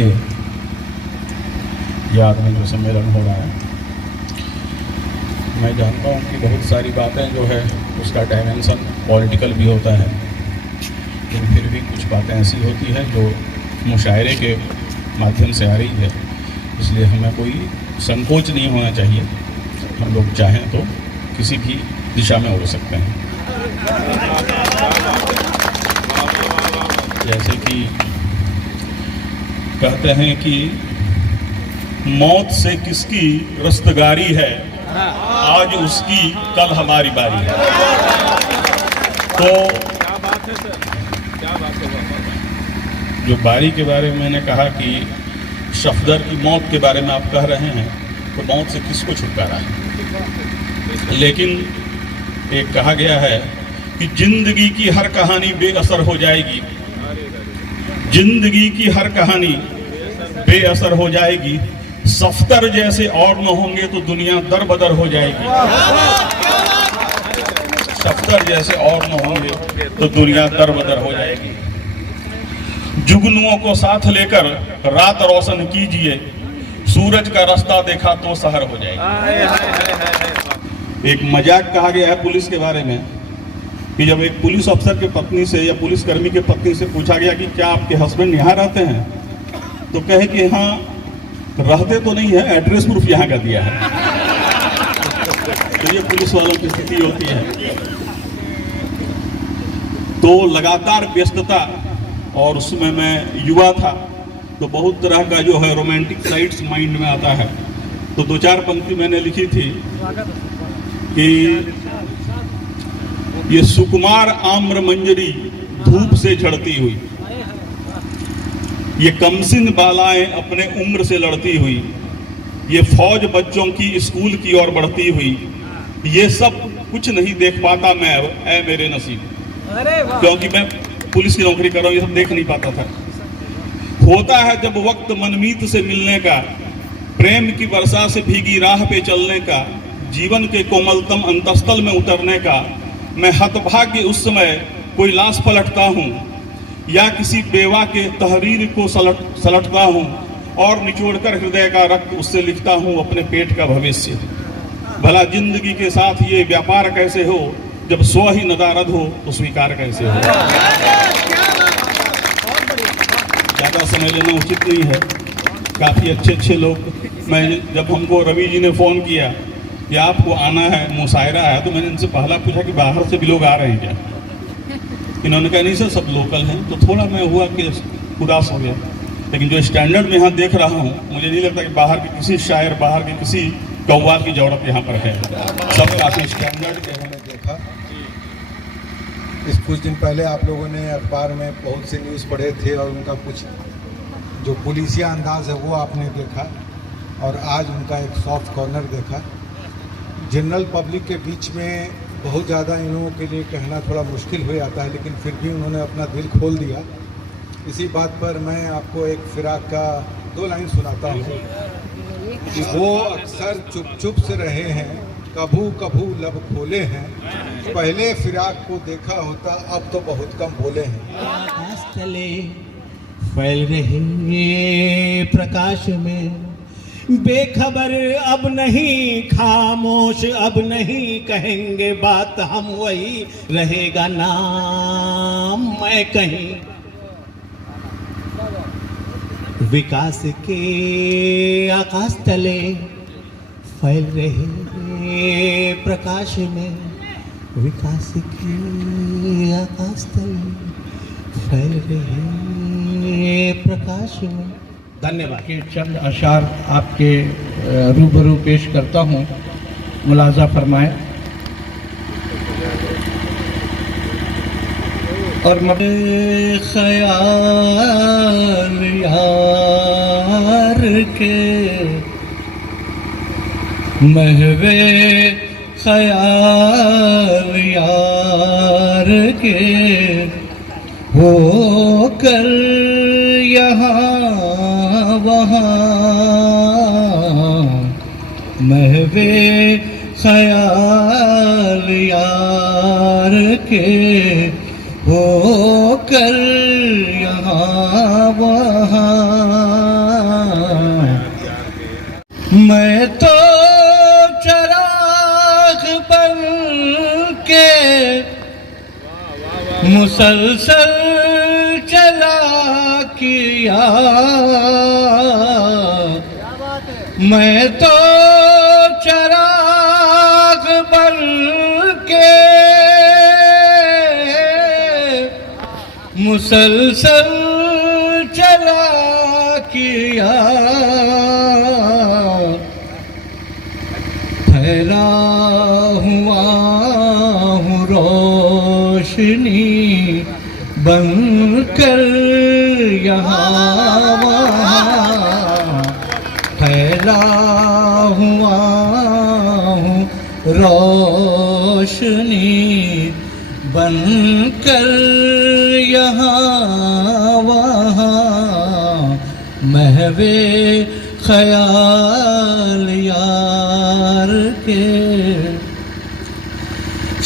के याद में जो सम्मेलन हो रहा है, मैं जानता हूँ कि बहुत सारी बातें जो है उसका डायमेंशन पॉलिटिकल भी होता है, लेकिन फिर भी कुछ बातें ऐसी होती हैं जो मुशायरे के माध्यम से आ रही है, इसलिए हमें कोई संकोच नहीं होना चाहिए। हम लोग चाहें तो किसी भी दिशा में हो सकते हैं। जैसे कि कहते हैं कि मौत से किसकी रस्तगारी है, आज उसकी कल हमारी बारी है। तो जो बारी के बारे में मैंने कहा कि सफदर की मौत के बारे में आप कह रहे हैं, तो मौत से किसको छुटकारा है। लेकिन एक कहा गया है कि जिंदगी की हर कहानी बेअसर हो जाएगी, जिंदगी की हर कहानी बेअसर हो जाएगी, सफदर जैसे और न होंगे तो दुनिया दर बदर हो जाएगी। सफदर जैसे और न होंगे तो दुनिया दर बदर हो जाएगी। जुगनुओं को साथ लेकर रात रोशन कीजिए, सूरज का रास्ता देखा तो सहर हो जाएगी। एक मजाक कहा गया है पुलिस के बारे में कि जब एक पुलिस अफसर की पत्नी से या पुलिस कर्मी की पत्नी से पूछा गया कि क्या आपके हस्बैंड यहाँ रहते हैं, तो कहे कि हाँ रहते तो नहीं है, एड्रेस प्रूफ यहाँ का दिया है। तो ये पुलिस वालों की स्थिति होती है। तो लगातार व्यस्तता, और उसमें मैं युवा था तो बहुत तरह का जो है रोमांटिक साइड्स माइंड में आता है। तो दो चार पंक्ति मैंने लिखी थी कि ये सुकुमार आम्र मंजरी धूप से झड़ती हुई, ये कमसिन बालाएं अपने उम्र से लड़ती हुई, ये फौज बच्चों की स्कूल की ओर बढ़ती हुई, ये सब कुछ नहीं देख पाता मैं ऐ मेरे नसीब, क्योंकि मैं पुलिस की नौकरी कर रहा हूँ, ये सब देख नहीं पाता था। होता है जब वक्त मनमीत से मिलने का, प्रेम की वर्षा से भीगी राह पे चलने का, जीवन के कोमलतम अंतस्थल में उतरने का, मैं हतभाग्य उस समय कोई लाश पलटता हूँ या किसी बेवा के तहरीर को सलटता हूँ और निचोड़कर हृदय का रक्त उससे लिखता हूँ अपने पेट का भविष्य। भला जिंदगी के साथ ये व्यापार कैसे हो, जब स्व ही नदारद हो तो स्वीकार कैसे हो। ज़्यादा समय लेना उचित नहीं है। काफ़ी अच्छे अच्छे लोग, मैं जब हमको रवि जी ने फ़ोन किया कि आपको आना है, मुशायरा है, तो मैंने इनसे पहला पूछा कि बाहर से भी लोग आ रहे हैं क्या। इन्होंने कहा नहीं सर सब लोकल हैं। तो थोड़ा मैं हुआ कि उदास हो गया, लेकिन जो स्टैंडर्ड में यहाँ देख रहा हूँ, मुझे नहीं लगता कि बाहर के किसी शायर, बाहर के किसी कव्वाल की जरूरत यहाँ पर है। सब काफ़ी स्टैंडर्ड के हमने देखा। इस कुछ दिन पहले आप लोगों ने अखबार में बहुत से न्यूज़ पढ़े थे और उनका कुछ जो पुलिसिया अंदाज है वो आपने देखा, और आज उनका एक सॉफ्ट कॉर्नर देखा। जनरल पब्लिक के बीच में बहुत ज़्यादा इन लोगों के लिए कहना थोड़ा मुश्किल हो जाता है, लेकिन फिर भी उन्होंने अपना दिल खोल दिया। इसी बात पर मैं आपको एक फिराक का 2 लाइन सुनाता हूँ कि वो अक्सर चुप चुप से रहे हैं, कभू कभू लब खोले हैं, पहले फिराक को देखा होता अब तो बहुत कम बोले हैं। आकाश तले फैल रहे प्रकाश में, बेखबर अब नहीं, खामोश अब नहीं, कहेंगे बात हम वही, रहेगा नाम मैं कहीं। विकास के आकाश तले फैल रहे प्रकाश में, विकास के आकाश तले फैल रहे प्रकाश में। धन्यवाद। के चंद अशार आपके रूबरू पेश करता हूँ, मुलाजा फरमाएं। और ख्याल यार के, महवे ख्याल यार के, हो कर यहाँ वहाँ, महवे ख्याल यार के, हो कर यहाँ वहाँ। मुसलसल चला किया मैं तो चराग बन के मुसलसल चला किया फैला हुआ हूँ रोशनी बनकर यहाँ वहाँ फैला हुआ हूँ रोशनी बनकर यहाँ वहाँ महवे ख्याल यार के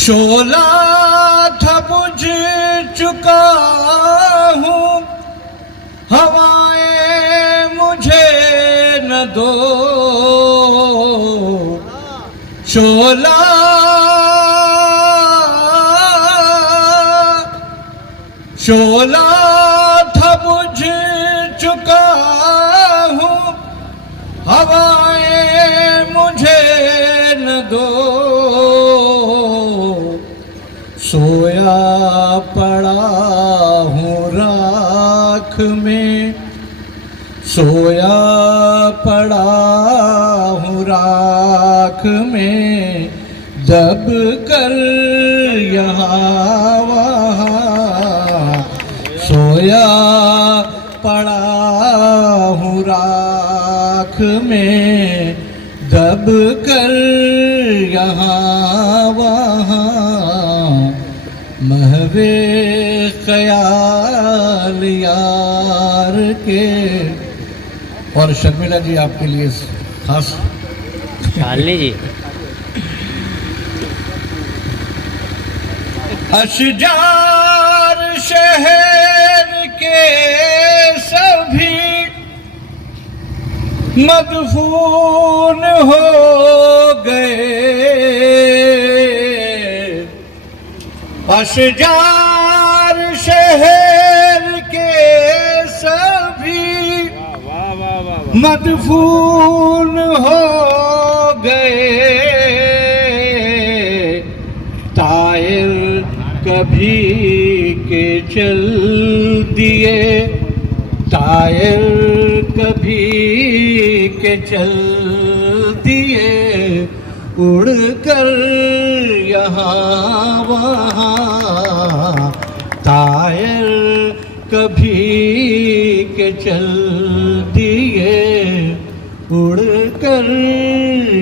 शोला था बुझ चुका हूँ हवाएं मुझे न दो शोला शोला था बुझ चुका हूँ हवाएं मुझे न दो सोया पड़ा हूँ राख में सोया पड़ा हूँ राख में दब कर यहाँ वहाँ सोया पड़ा हूँ राख में दब कर यहाँ वहाँ महवे ख्याल यार के। और शर्मिला जी आपके लिए खास शालिनी जी अशजार शहर के सभी मदफून हो गए अशजार शहर के सभी मदफून हो गए तायर कभी के चल दिए तायर कभी के चल दिए उड़कर यहाँ वहाँ तायर कभी के चल दिए उड़कर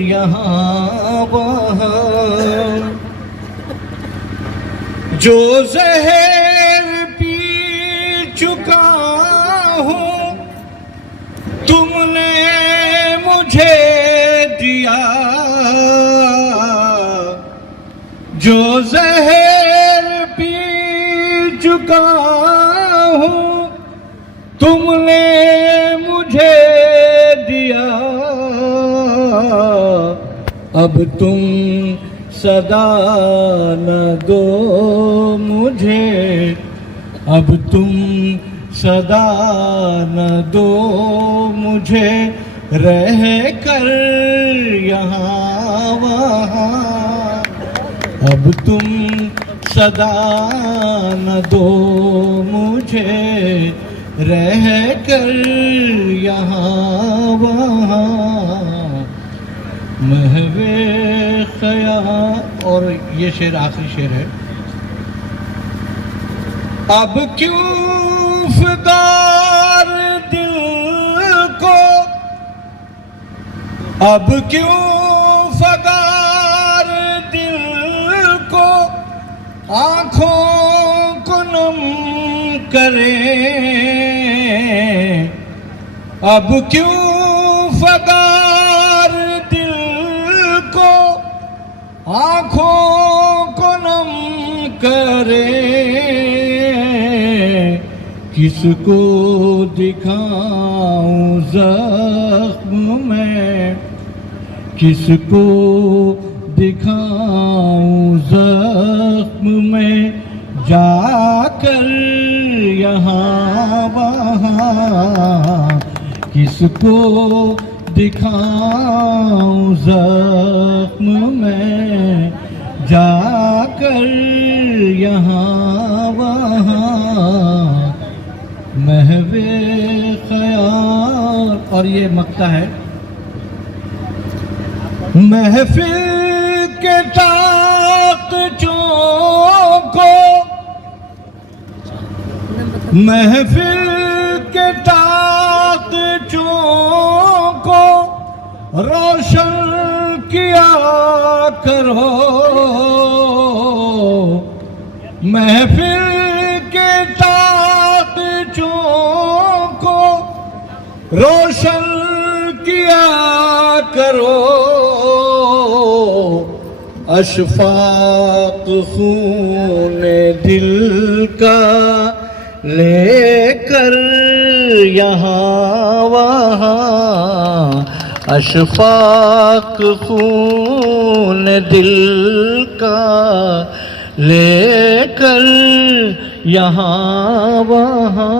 यहाँ वहाँ जो जहर पी चुका हूँ तुमने मुझे दिया जो जहर पी चुका हूँ तुमने मुझे दिया अब तुम सदा न दो मुझे अब तुम सदा न दो मुझे रह कर यहाँ वहाँ अब तुम सदा न दो मुझे रह कर यहाँ वहाँ महवे ख्याल। और ये शेर आखिरी शेर है अब क्यों फिदार दिल को अब क्यों फगार दिल को आँखों को नम करें अब क्यों फगार दिल को आँखों को नम करें किसको दिखाऊं जख्म में किसको दिखाऊं जख्म में जा किसको दिखाऊं जख्म में जाकर यहाँ वहाँ महवे ख्याल। और ये मक्ता है, महफिल के ताक़तों को, महफिल के ताक़तों को रोशन किया करो, महफिल के ताक़तों को रोशन किया करो, अशफाक खून दिल का लेकर यहाँ वहाँ, अशफाक खून दिल का लेकर यहाँ वहाँ,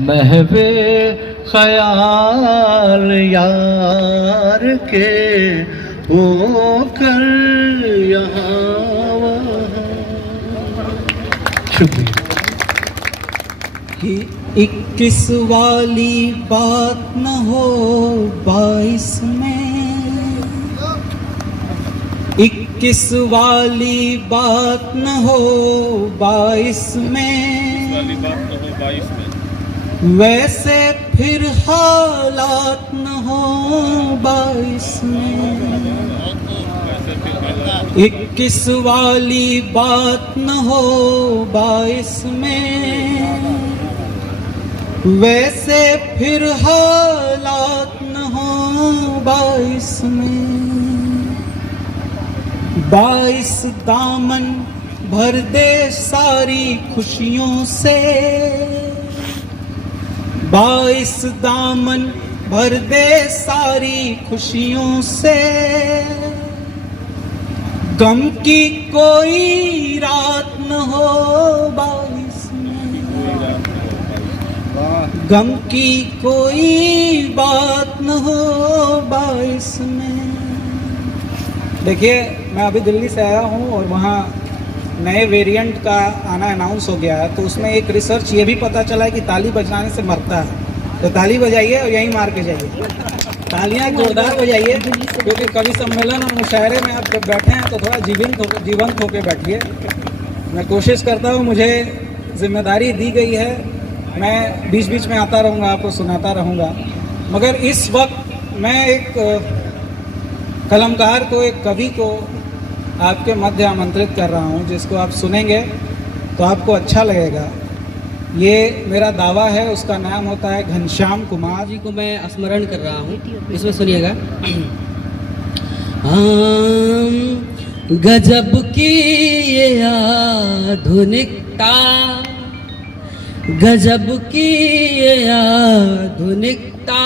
महवे ख्याल यार के होकर यहाँ वहाँ। शुक्रिया। कि 21 वाली बात न हो 22 में, 21 वाली बात न हो 22 में, वैसे फिर हालात न हो 22 में, 21 वाली बात न हो 22 में, वैसे फिर हालात न हो 22 में, 22 दामन भर दे सारी खुशियों से, 22 दामन भर दे सारी खुशियों से, गम की कोई रात न हो 22 में, गम की कोई बात न हो 22 में। देखिए, मैं अभी दिल्ली से आया हूँ और वहाँ नए वेरिएंट का आना अनाउंस हो गया है, तो उसमें एक रिसर्च ये भी पता चला है कि ताली बजाने से मरता है। तो ताली बजाइए और यहीं मार के जाइए, तालियां जोरदार बजाइए, क्योंकि कवि सम्मेलन और मुशायरे में आप जब बैठे हैं तो थोड़ा जीवंत होकर बैठिए। मैं कोशिश करता हूँ, मुझे जिम्मेदारी दी गई है, मैं बीच बीच में आता रहूँगा, आपको सुनाता रहूँगा, मगर इस वक्त मैं एक कलमकार को, एक कवि को आपके मध्य आमंत्रित कर रहा हूँ, जिसको आप सुनेंगे तो आपको अच्छा लगेगा। ये मेरा दावा है, उसका नाम होता है घनश्याम कुमार जी को मैं स्मरण कर रहा हूँ, इसमें सुनिएगा। गजब की ये आधुनिकता, गजब की ये आधुनिकता,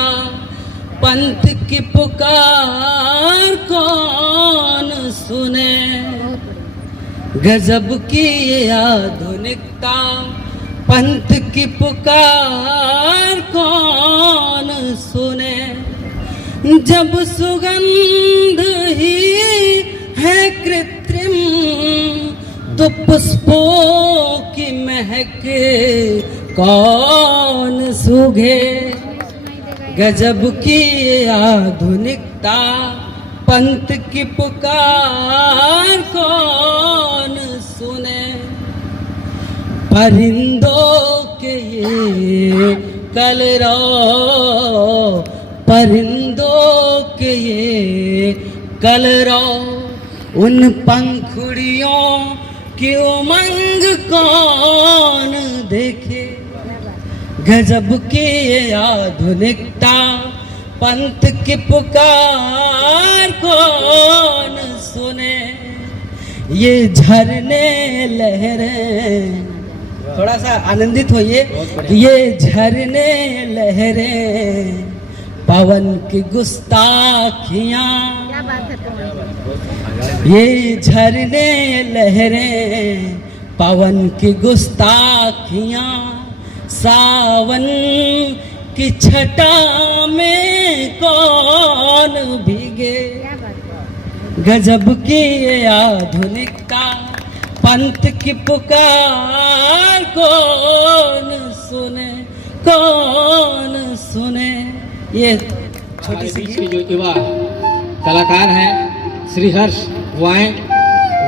पंथ की पुकार कौन सुने, गजब की ये आधुनिकता, पंथ की पुकार कौन सुने, जब सुगंध ही है कृत्रिम तो पुष्पों की महक कौन सूंघे, गजब की आधुनिकता, पंथ की पुकार कौन सुने, परिंदों के ये कलरव, परिंदों के ये कलरव, उन पंखुड़ियों की उमंग कौन देखे, गजब की ये आधुनिकता, पंथ की पुकार कौन सुने, ये झरने लहरें, थोड़ा सा आनंदित होइए, ये झरने लहरें, पवन की गुस्ताखियाँ, ये झरने लहरें, पवन की गुस्ताखियाँ, सावन की छटा में कौन भीगे, गजब की ये आधुनिकता, पंत की पुकार कौन सुने, कौन सुने। ये छोटी सी बीच के जो युवा कलाकार हैं श्री हर्ष, वो आए,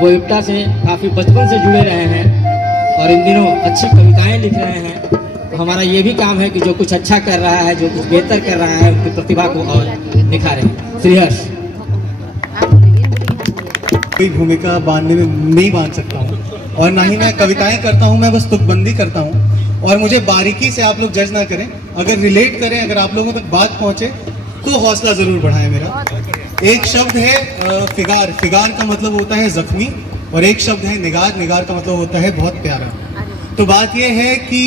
वो इप्टा से काफ़ी बचपन से जुड़े रहे हैं और इन दिनों अच्छी कविताएं लिख रहे हैं। तो हमारा ये भी काम है कि जो कुछ अच्छा कर रहा है, जो कुछ बेहतर कर रहा है, उनकी प्रतिभा को और निखारें। श्री हर्ष। कोई भूमिका बांधने में नहीं बांध सकता हूँ और ना ही मैं कविताएं करता हूँ, मैं बस तुकबंदी करता हूँ। और मुझे बारीकी से आप लोग जज ना करें, अगर रिलेट करें, अगर आप लोगों तक बात पहुँचे तो हौसला ज़रूर बढ़ाएं मेरा। एक शब्द है फिगार, फिगार का मतलब होता है जख्मी, और एक शब्द है निगार, निगार का मतलब होता है बहुत प्यारा। तो बात यह है कि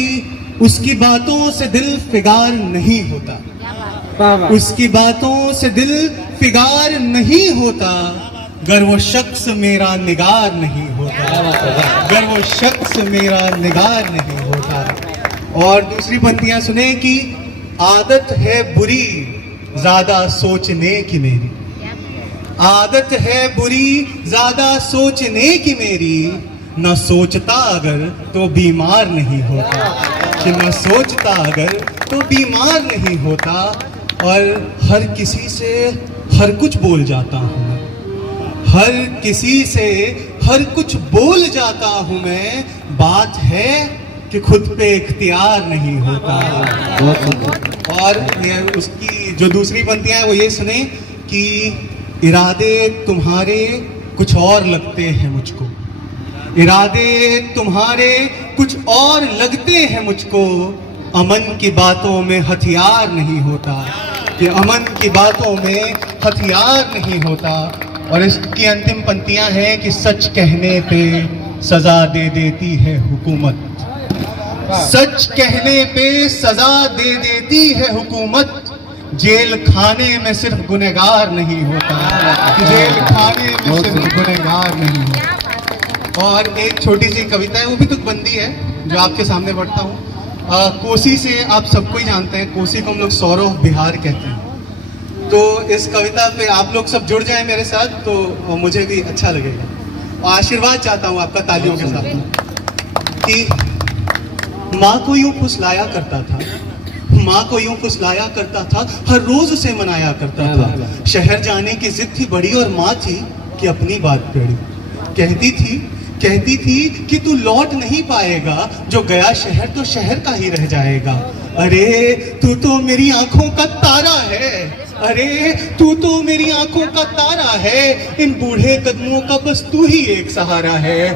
उसकी बातों से दिल फिगार नहीं होता, उसकी बातों से दिल फिगार नहीं होता, गर वो शख्स मेरा निगार नहीं होता, गर वो शख्स मेरा निगार नहीं होता। और दूसरी पंक्तियां सुने कि आदत है बुरी ज्यादा सोचने की मेरी, आदत है बुरी ज्यादा सोचने की मेरी, न सोचता अगर तो बीमार नहीं होता, कि न सोचता अगर तो बीमार नहीं होता। और हर किसी से हर कुछ बोल जाता हूँ, हर किसी से हर कुछ बोल जाता हूँ मैं, बात है कि खुद पे इख्तियार नहीं होता। और ये उसकी जो दूसरी पंक्तियां हैं वो ये सुने कि इरादे तुम्हारे कुछ और लगते हैं मुझको, इरादे तुम्हारे कुछ और लगते हैं मुझको, अमन की बातों में हथियार नहीं होता, कि अमन की बातों में हथियार नहीं होता। और इसकी अंतिम पंक्तियां हैं कि सच कहने पे सजा दे देती है हुकूमत, सच कहने पे सजा दे देती है हुकूमत, जेल खाने में सिर्फ गुनहगार नहीं होता, जेल खाने में सिर्फ गुनहगार नहीं होता। और एक छोटी सी कविता है, वो भी तुकबंदी है, जो आपके सामने पढ़ता हूँ। कोसी से आप सबको ही जानते हैं, कोसी को हम लोग सौरव बिहार कहते हैं। तो इस कविता पे आप लोग सब जुड़ जाएं मेरे साथ तो मुझे भी अच्छा लगेगा। और आशीर्वाद चाहता हूँ आपका तालियों के साथ कि माँ को यूं फुसलाया करता था, माँ को यूं फुसलाया करता था, हर रोज उसे मनाया करता था। शहर जाने की जिद थी बड़ी और माँ थी कि अपनी बात कड़ी, कहती थी कि तू लौट नहीं पाएगा, जो गया शहर तो शहर का ही रह जाएगा। अरे तू तो मेरी आंखों का तारा है, अरे तू तो मेरी आंखों का तारा है, इन बूढ़े कदमों का बस तू ही एक सहारा है,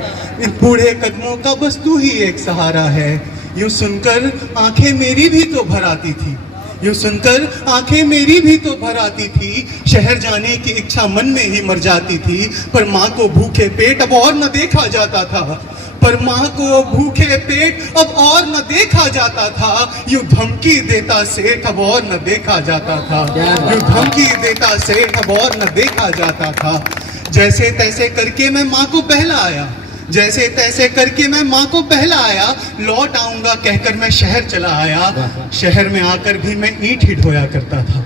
इन बूढ़े कदमों का बस तू ही एक सहारा है। यूं सुनकर आंखें मेरी भी तो भर आती थी, यूं सुनकर आंखें मेरी भी तो भर आती थी, शहर जाने की इच्छा मन में ही मर जाती थी, पर माँ को भूखे पेट अब और न देखा जाता था, पर माँ को भूखे पेट अब और न देखा जाता था, यूं धमकी देता सेठ अब और न देखा जाता था, यूं धमकी देता सेठ अब और न देखा जाता था। जैसे तैसे करके मैं माँ को पहला आया, जैसे तैसे करके मैं माँ को पहला आया, लौट आऊंगा कहकर मैं शहर चला आया। शहर में आकर भी मैं ईंट ही ढोया करता था,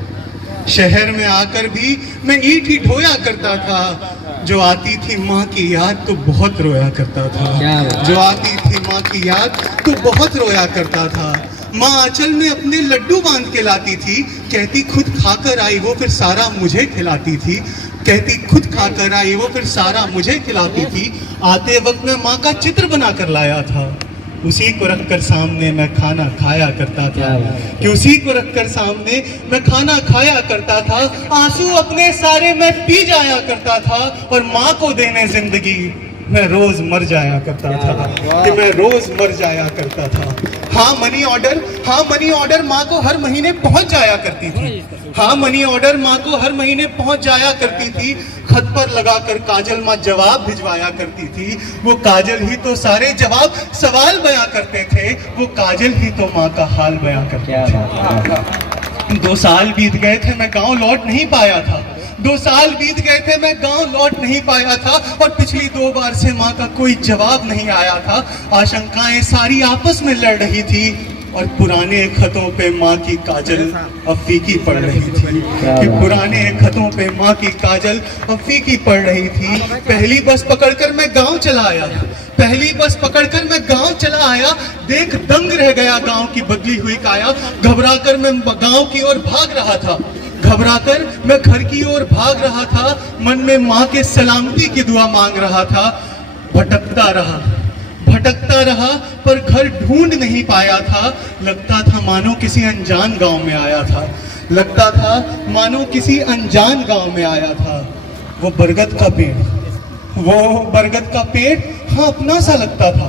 शहर में आकर भी मैं ईंट ही ढोया करता था। जो आती थी माँ की याद तो बहुत रोया करता था, जो आती थी माँ की याद तो बहुत रोया करता था। माँ आंचल में अपने लड्डू बांध के लाती थी, कहती खुद खाकर आई वो फिर सारा मुझे खिलाती थी, कहती खुद खाकर आई वो फिर सारा मुझे खिलाती थी। आते वक्त मैं माँ का चित्र बना कर लाया था, उसी को रखकर सामने मैं खाना खाया करता था, कि उसी को रखकर सामने मैं खाना खाया करता था। आंसू अपने सारे मैं पी जाया करता था, और माँ को देने जिंदगी मैं रोज मर जाया करता था, कि मैं रोज मर जाया करता था। हाँ मनी ऑर्डर माँ को हर महीने पहुंच जाया करती थी, हाँ मनी ऑर्डर माँ को हर महीने पहुंच जाया करती थी। खत पर लगाकर काजल माँ जवाब भिजवाया करती थी, वो काजल ही तो सारे जवाब सवाल बयां करते थे, वो काजल ही तो माँ का हाल बयां करते थे। 2 साल बीत गए थे मैं गाँव लौट नहीं पाया था, 2 साल बीत गए थे मैं गांव लौट नहीं पाया था, और पिछली 2 बार से माँ का कोई जवाब नहीं आया था। आशंकाएं सारी आपस में लड़ रही थी, और पुराने खतों पे माँ की काजल अब फीकी पड़ रही थी, कि पुराने खतों पे माँ की काजल अब फीकी पड़ रही थी। पहली बस पकड़कर मैं गांव चला आया, पहली बस पकड़कर मैं गांव चला आया, देख दंग रह गया गांव की बदली हुई काया। घबराकर मैं गांव की ओर भाग रहा था, घबराकर मैं घर की ओर भाग रहा था, मन में माँ के सलामती की दुआ मांग रहा था। भटकता रहा पर घर ढूंढ नहीं पाया था। लगता था मानो किसी अनजान गांव में आया था, लगता था मानो किसी अनजान गांव में आया था। वो बरगद का पेड़ हाँ अपना सा लगता था,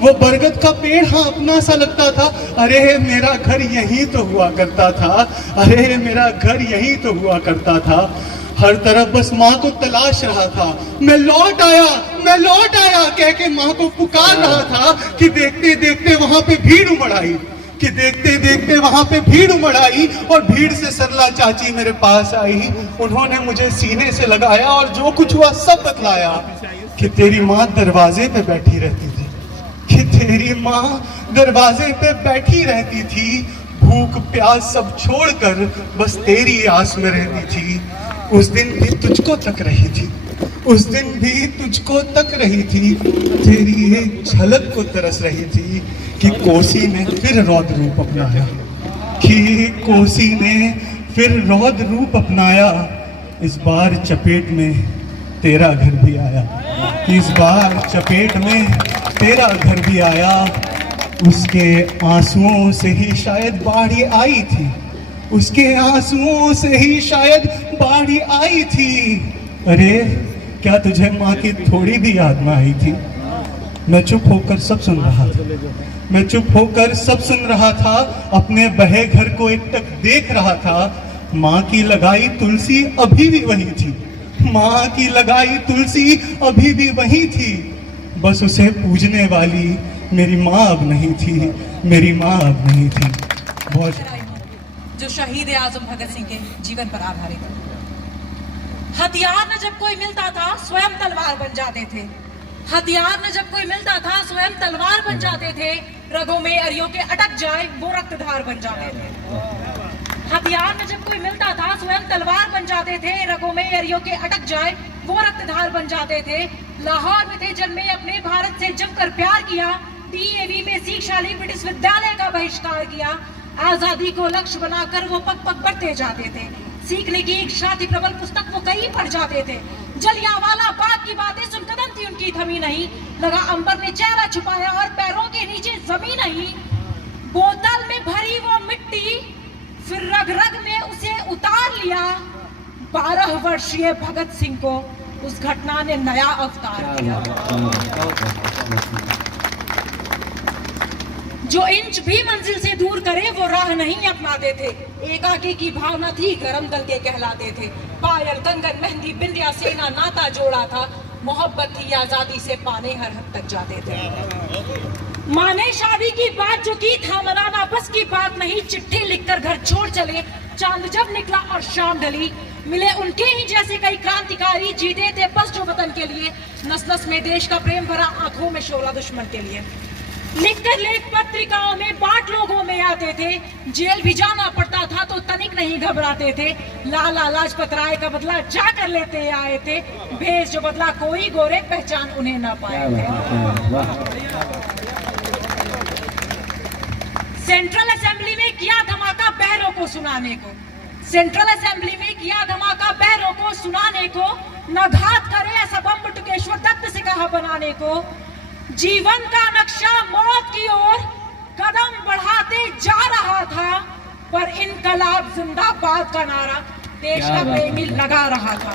वो बरगद का पेड़ हाँ अपना सा लगता था। अरे मेरा घर यही तो हुआ करता था, अरे मेरा घर यही तो हुआ करता था। हर तरफ बस माँ को तलाश रहा था, मैं लौट आया कह के माँ को पुकार रहा था, कि देखते देखते वहां पे भीड़ उमड़ आई, कि देखते देखते वहां पे भीड़ उमड़ आई। और भीड़ से सरला चाची मेरे पास आई, उन्होंने मुझे सीने से लगाया और जो कुछ हुआ सब बतलाया, कि तेरी माँ दरवाजे पे बैठी रहती थी, कि तेरी माँ दरवाजे पे बैठी रहती थी, भूख प्यास सब छोड़कर बस तेरी आस में रहती थी। उस दिन भी तुझको तक रही थी, उस दिन भी तुझको तक रही थी, तेरी एक झलक को तरस रही थी। कि कोसी ने फिर रौद्र रूप अपनाया, कि कोसी ने फिर रौद्र रूप अपनाया। इस बार चपेट में तेरा घर भी आया, इस बार चपेट में तेरा घर भी आया। उसके आंसुओं से ही शायद बाढ़ आई थी, उसके आंसुओं से ही शायद बाढ़ आई थी। अरे क्या तुझे माँ की थोड़ी भी याद ना आई थी? मैं चुप होकर सब सुन रहा था, मैं चुप होकर सब सुन रहा था, अपने बहे घर को एकटक देख रहा था। माँ की लगाई तुलसी अभी भी वही थी, माँ की लगाई तुलसी अभी भी वही थी। बस उसे पूजने वाली मेरी माँ अब नहीं थी, मेरी माँ अब नहीं थी। बहुत जो शहीद आजम भगत सिंह के जीवन पर आधारित है। हथियार न जब कोई मिलता था स्वयं तलवार बन जाते थे, हथियार न जब कोई मिलता था स्वयं तलवार बन जाते थे। रगों में अरियों के अटक जाए वो रक्तधार बन जाते थे। हथियार न जब कोई मिलता था स्वयं तलवार बन जाते थे, रगों में अरियों के अटक जाए वो रक्तधार बन जाते थे। लाहौर में थे जन्मे अपने भारत से जमकर प्यार किया, DAV में सीखशाली ब्रिटिश विद्यालय का बहिष्कार किया। आजादी को लक्ष्य बनाकर वो पग पग बढ़ते जाते थे, सीखने की इच्छा थी प्रबल, पुस्तक वो कहीं पढ़ जाते थे। जलियांवाला बाग की बातें सुन कदम थी उनकी थमी नहीं, लगा अंबर ने चेहरा छुपाया और पैरों के नीचे जमीन नहीं। बोतल में भरी वो मिट्टी फिर रग रग में उसे उतार लिया। 12 वर्षीय भगत सिंह को उस घटना ने नया अवतार दिया। जो इंच भी मंजिल से दूर करे वो राह नहीं अपनाते थे। एकाकी की भावना थी, गरम दल के कहलाते थे। पायल कंगन मेहंदी बिंदिया सेना नाता जोड़ा था, मोहब्बत थी आजादी से पाने हर हद तक जाते थे। माँ ने शादी की बात जो की था मनाना बस की बात नहीं, चिट्ठी लिखकर घर छोड़ चले। चांद जब निकला और शाम ढली, मिले उनके ही जैसे कई क्रांतिकारी, जीते थे बस जो वतन के लिए। नस नस में देश का प्रेम भरा, आंखों में शोला दुश्मन के लिए। लिखकर लेख पत्रिकाओं में बांट लोगों में आते थे, जेल भी जाना पड़ता था तो तनिक नहीं घबराते थे। लाला लाजपत राय का बदला जाकर लेते आए थे, भेष जो बदला कोई गोरे पहचान उन्हें न पाए थे। सेंट्रल असेंबली में किया धमाका बहरों को सुनाने को, सेंट्रल असेंबली में किया धमाका बहरों को सुनाने को। न घात करे ऐसा बम बटुकेश्वर दत्त से कहा बनाने को। जीवन का नक्शा मौत की ओर कदम बढ़ाते जा रहा था, पर इनकलाब जिंदाबाद का नारा देश का प्रेमी लगा रहा था।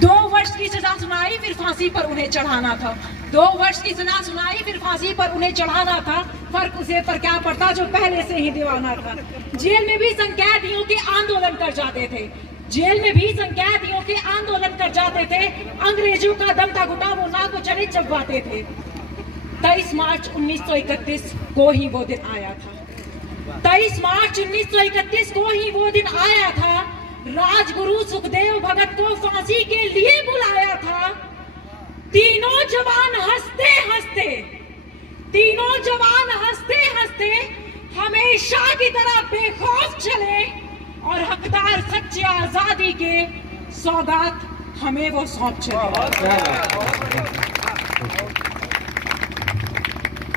2 वर्ष की सजा सुनाई फिर फांसी पर उन्हें चढ़ाना था, 2 वर्ष की सजा सुनाई फिर फांसी पर उन्हें चढ़ाना था। फर्क उसे पर क्या पड़ता जो पहले से ही दीवाना था। जेल में भी संकैदियों के आंदोलन कर जाते थे, जेल में भी संकैदियों के आंदोलन कर जाते थे। अंग्रेजों का दम था घुटा, वो ना को चने चबवाते थे। 23 मार्च 1931 को ही वो दिन आया था, 23 मार्च 1931 को ही वो दिन आया था। राजगुरु सुखदेव भगत को फांसी के लिए बुलाया था। तीनों जवान हंसते हंसते तीनों जवान हंसते हंसते हमेशा की तरह बेखौफ चले और हकदार सच्चे आजादी के सौगात हमें वो सौंप चले।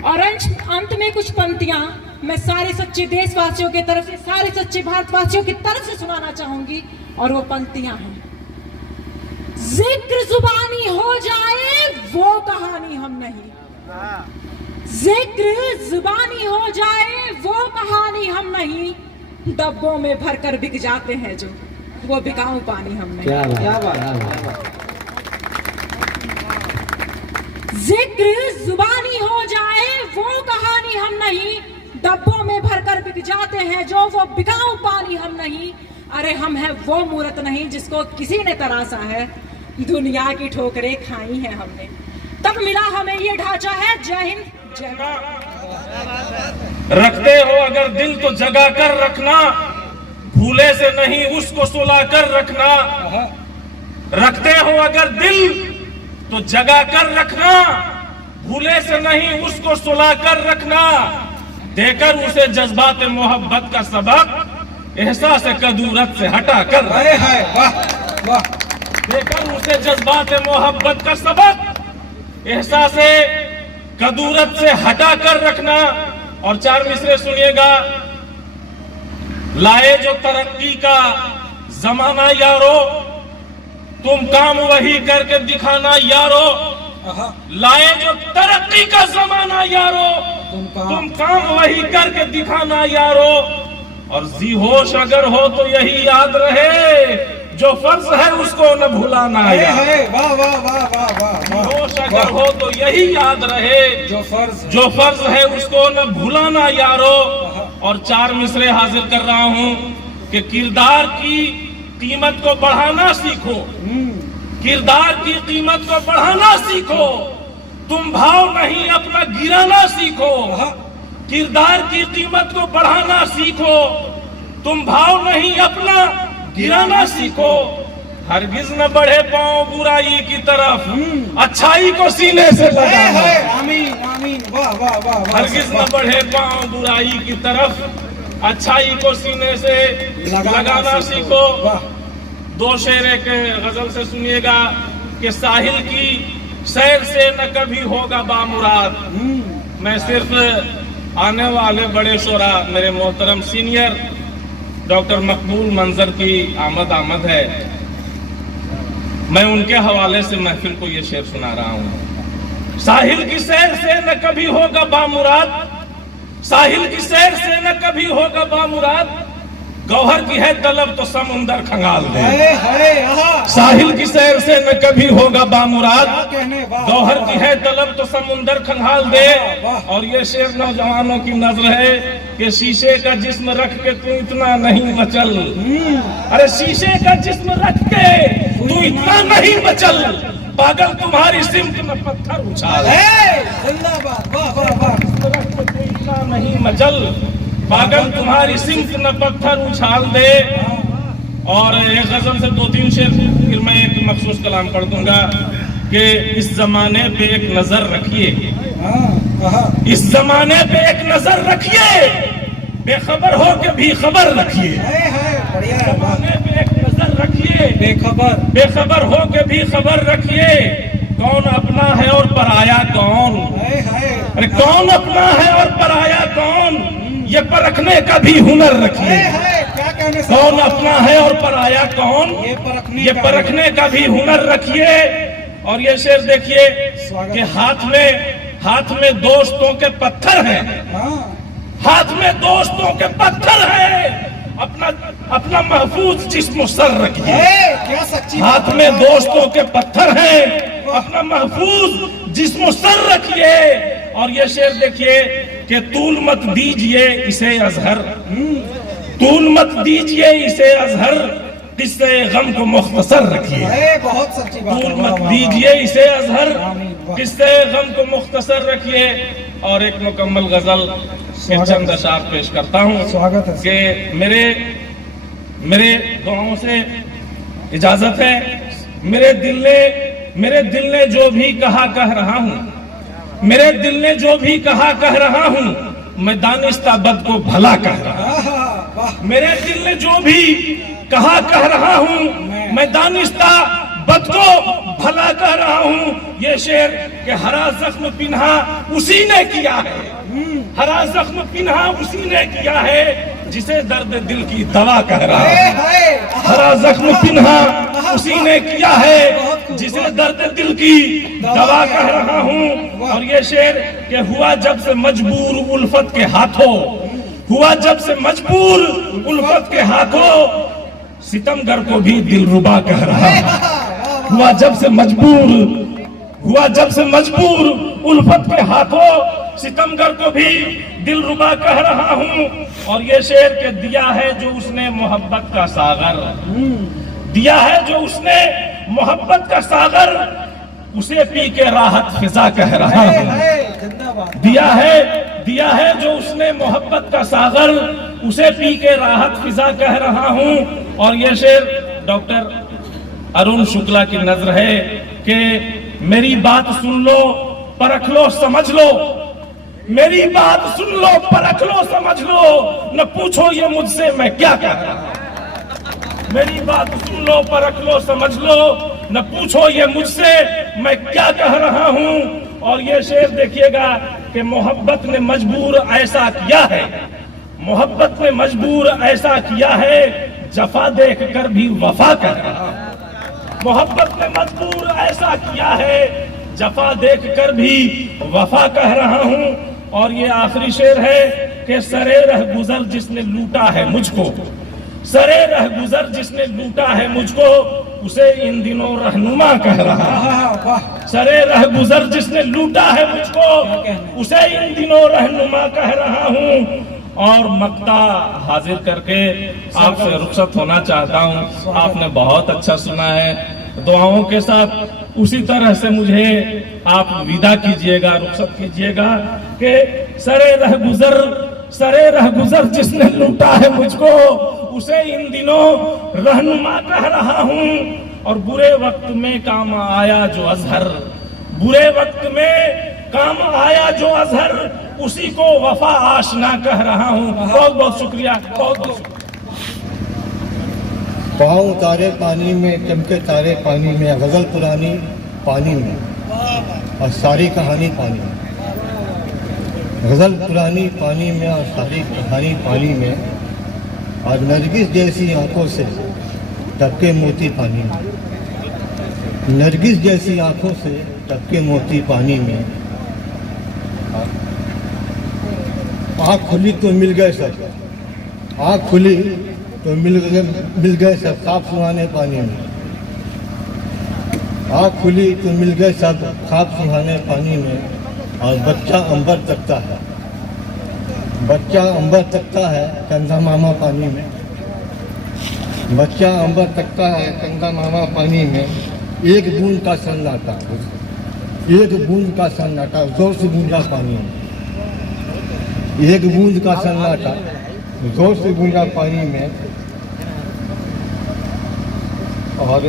और अंत में कुछ पंक्तियां मैं सारे सच्चे देशवासियों की तरफ से, सारे सच्चे भारतवासियों की तरफ से सुनाना चाहूंगी। और वो पंक्तियां हैं, जिक्र जुबानी हो जाए वो कहानी हम नहीं, जिक्र जुबानी हो जाए वो कहानी हम नहीं, डब्बों में भरकर बिक जाते हैं जो वो बिकाऊ पानी हम नहीं। क्या बात। जिक्र जुबानी हो जाए वो कहानी हम नहीं, डब्बों में भरकर बिक जाते हैं जो वो बिकाऊ पानी हम नहीं। अरे हम हैं वो मूर्त नहीं जिसको किसी ने तरासा है, दुनिया की ठोकरें खाई हैं हमने, तब मिला हमें ये ढांचा है। जय हिंद जय भारत। रखते हो अगर दिल तो जगा कर रखना, भूले से नहीं उसको सुला कर रखना। रखते हो अगर दिल तो जगा कर रखना, भूले से नहीं उसको सुला कर रखना। देकर उसे जज्बात मोहब्बत का सबक, एहसास कदूरत से हटा कर। देकर उसे जज्बात मोहब्बत का सबक, एहसास कदूरत से हटा कर रखना। और 4 मिसरे सुनिएगा, लाए जो तरक्की का जमाना यारो, तुम काम वही करके दिखाना यारो। लाए जो तरक्की का जमाना यारो, तुम काम वही करके दिखाना यारो। और जी होश अगर हो तो यही याद रहे, जो फर्ज है उसको न भुलाना यारो। वाह वाह वाह वाह वाह। होश अगर हो तो यही याद रहे, जो फर्ज है उसको न भुलाना यारो। और 4 मिसरे हाजिर कर रहा हूं कि किरदार की कीमत को बढ़ाना सीखो, किरदार की कीमत को बढ़ाना सीखो, तुम भाव नहीं अपना गिराना सीखो। किरदार की कीमत को बढ़ाना सीखो, तुम भाव नहीं अपना गिराना सीखो। हरगिज न बढ़े पांव बुराई की तरफ, अच्छाई को सीने से लगाना। आमीन आमीन। वाह वाह वाह। हरगिज न बढ़े पांव बुराई की तरफ, अच्छाई को सीने से लगाना सीखो। 2 शेर एक गजल से सुनिएगा कि साहिल की सैर से न कभी होगा बामुराद। मैं सिर्फ आने वाले बड़े शोरा मेरे मोहतरम सीनियर डॉक्टर मकबूल मंजर की आमद है, मैं उनके हवाले से महफिल को ये शेर सुना रहा हूँ। साहिल की सैर से न कभी होगा बामुराद, साहिल की सैर से न कभी होगा बामुराद। गौहर की है तलब तो समुंदर खंगाल दे। साहिल की सैर से न कभी होगा बामुराद, गौहर की है तलब तो समुंदर खंगाल दे। और ये शेर नौजवानों की नजर है कि शीशे का जिस्म रख के तू इतना नहीं मचल। अरे शीशे का जिस्म रख के तू इतना नहीं मचल, पागल तुम्हारी सिमत में पत्थर उछाल। इतना नहीं मचल, पागल तुम्हारी सिमत न पत्थर उछाल दे। और एक गजल से 2-3 शेर फिर मैं एक मखसूस कलाम पढ़ दूंगा कि इस जमाने पे एक नजर रखिए, इस जमाने पे एक नजर रखिए, बेखबर हो के भी खबर रखिए। इस जमाने पे एक नजर रखिए, बेखबर हो के भी खबर रखिए। कौन अपना है और पराया कौन, अरे कौन अपना है और पराया कौन, ये परखने का भी हुनर रखिए। कौन अपना है और पराया कौन, ये परखने का भी हुनर रखिए। और ये शेर देखिए कि हाथ में दोस्तों के पत्थर हैं, हाथ में दोस्तों के पत्थर हैं, अपना महफूज जिस्म सर रखिए। हाथ में दोस्तों के पत्थर हैं, अपना महफूज जिस्म सर रखिए। और ये शेर देखिए कि तूल मत दीजिए इसे अजहर, तूल मत दीजिए इसे अजहर, किस्से गम को मुख्तसर रखिए। बहुत सच्ची बात। तूल मत दीजिए इसे अजहर, किस्से गम को मुख्तसर रखिए। और एक मुकम्मल गजल के चंद अशार पेश करता हूँ। स्वागत है कि मेरे दुआओं से इजाजत है। मेरे दिल ने जो भी कहा कह रहा हूँ, मेरे दिल ने जो भी कहा कह रहा हूं, मैं दानिस्ता बद को भला कह रहा हूं। मेरे दिल ने जो भी कहा कह रहा हूं, मैं दानिस्ता बद को भला कह रहा हूं। ये शेर के हरा जख्म पिन्हा उसी ने किया है, हरा जख्म पिन्हा उसी ने किया है जिसे दर्द दिल की दवा कह रहा हूं। हरा जख्म पिन्हा उसी ने किया है जिसे दर्द दिल की दवा कह रहा हूं। और ये शेर के हुआ जब से मजबूर उल्फत के हाथों, हुआ जब से मजबूर उल्फत के हाथों, सितमगर को भी दिलरुबा कह रहा हूं। हुआ जब से मजबूर, हुआ जब से मजबूर उल्फत के हाथों, सितमगर को भी दिलरुबा कह रहा हूं। और ये शेर के दिया है जो उसने मोहब्बत का सागर, दिया है जो उसने मोहब्बत का सागर, उसे पी के राहत फिजा कह रहा हूं। दिया है जो उसने मोहब्बत का सागर, उसे पी के राहत फिजा कह रहा हूं। और ये शेर डॉक्टर अरुण शुक्ला की नजर है कि मेरी बात सुन लो, परख लो, समझ लो, मेरी बात सुन लो, परख लो, समझ लो, न पूछो ये मुझसे मैं क्या कह रहा हूं। मेरी बात सुन लो, परख लो, समझ लो, न पूछो ये मुझसे मैं क्या कह रहा हूं। और ये शेर देखिएगा कि मोहब्बत ने मजबूर ऐसा किया है, मोहब्बत ने मजबूर ऐसा किया है, जफा देख कर भी वफा कह रहा हूं। मोहब्बत ने मजबूर ऐसा किया है, जफा देख कर भी वफा कह रहा हूं। और ये आखिरी शेर है कि सरे रह गुजर जिसने लूटा है मुझको, सरे रह गुजर जिसने लूटा है मुझको, उसे इन दिनों रहनुमा कह रहा हूं। सरे रह गुजर जिसने लूटा है मुझको, उसे इन दिनों रहनुमा कह रहा हूं। और मक्ता हाजिर करके आपसे रुखसत होना चाहता हूं। आपने बहुत अच्छा सुना है, दुआओं के साथ उसी तरह से मुझे आप विदा कीजिएगा, रुखसत कीजिएगा कि सरे रह गुजर जिसने लूटा है मुझको, उसे इन दिनों रहनुमा कह रहा हूं। और बुरे वक्त में काम आया जो अजहर, बुरे वक्त में काम आया जो अजहर, उसी को वफा आशना कह रहा हूं। बहुत बहुत शुक्रिया, बहुत बहुत शुक्रिया। पाँव तारे पानी में, चमके तारे पानी में, गजल पुरानी पानी में, और सारी कहानी पानी में। गजल पुरानी पानी में और सारी कहानी पानी में, और नरगिस जैसी आंखों से टपके मोती पानी में, नरगिस जैसी आंखों से टपके मोती पानी में। आँख खुली तो मिल गए सब, आँख खुली तो मिल गए सब खाब सुहाने पानी में। आँख खुली तो मिल गए सब खाब सुहाने पानी में। और बच्चा अंबर तकता है, बच्चा अंबर तकता है कंधा मामा पानी में, बच्चा अंबर तकता है कंधा मामा पानी में। एक बूंद का सन्नाटा, एक बूंद का सन्नाटा जोर से गूंजा पानी में, एक बूंद का सन्नाटा जोर से गूंजा पानी में। और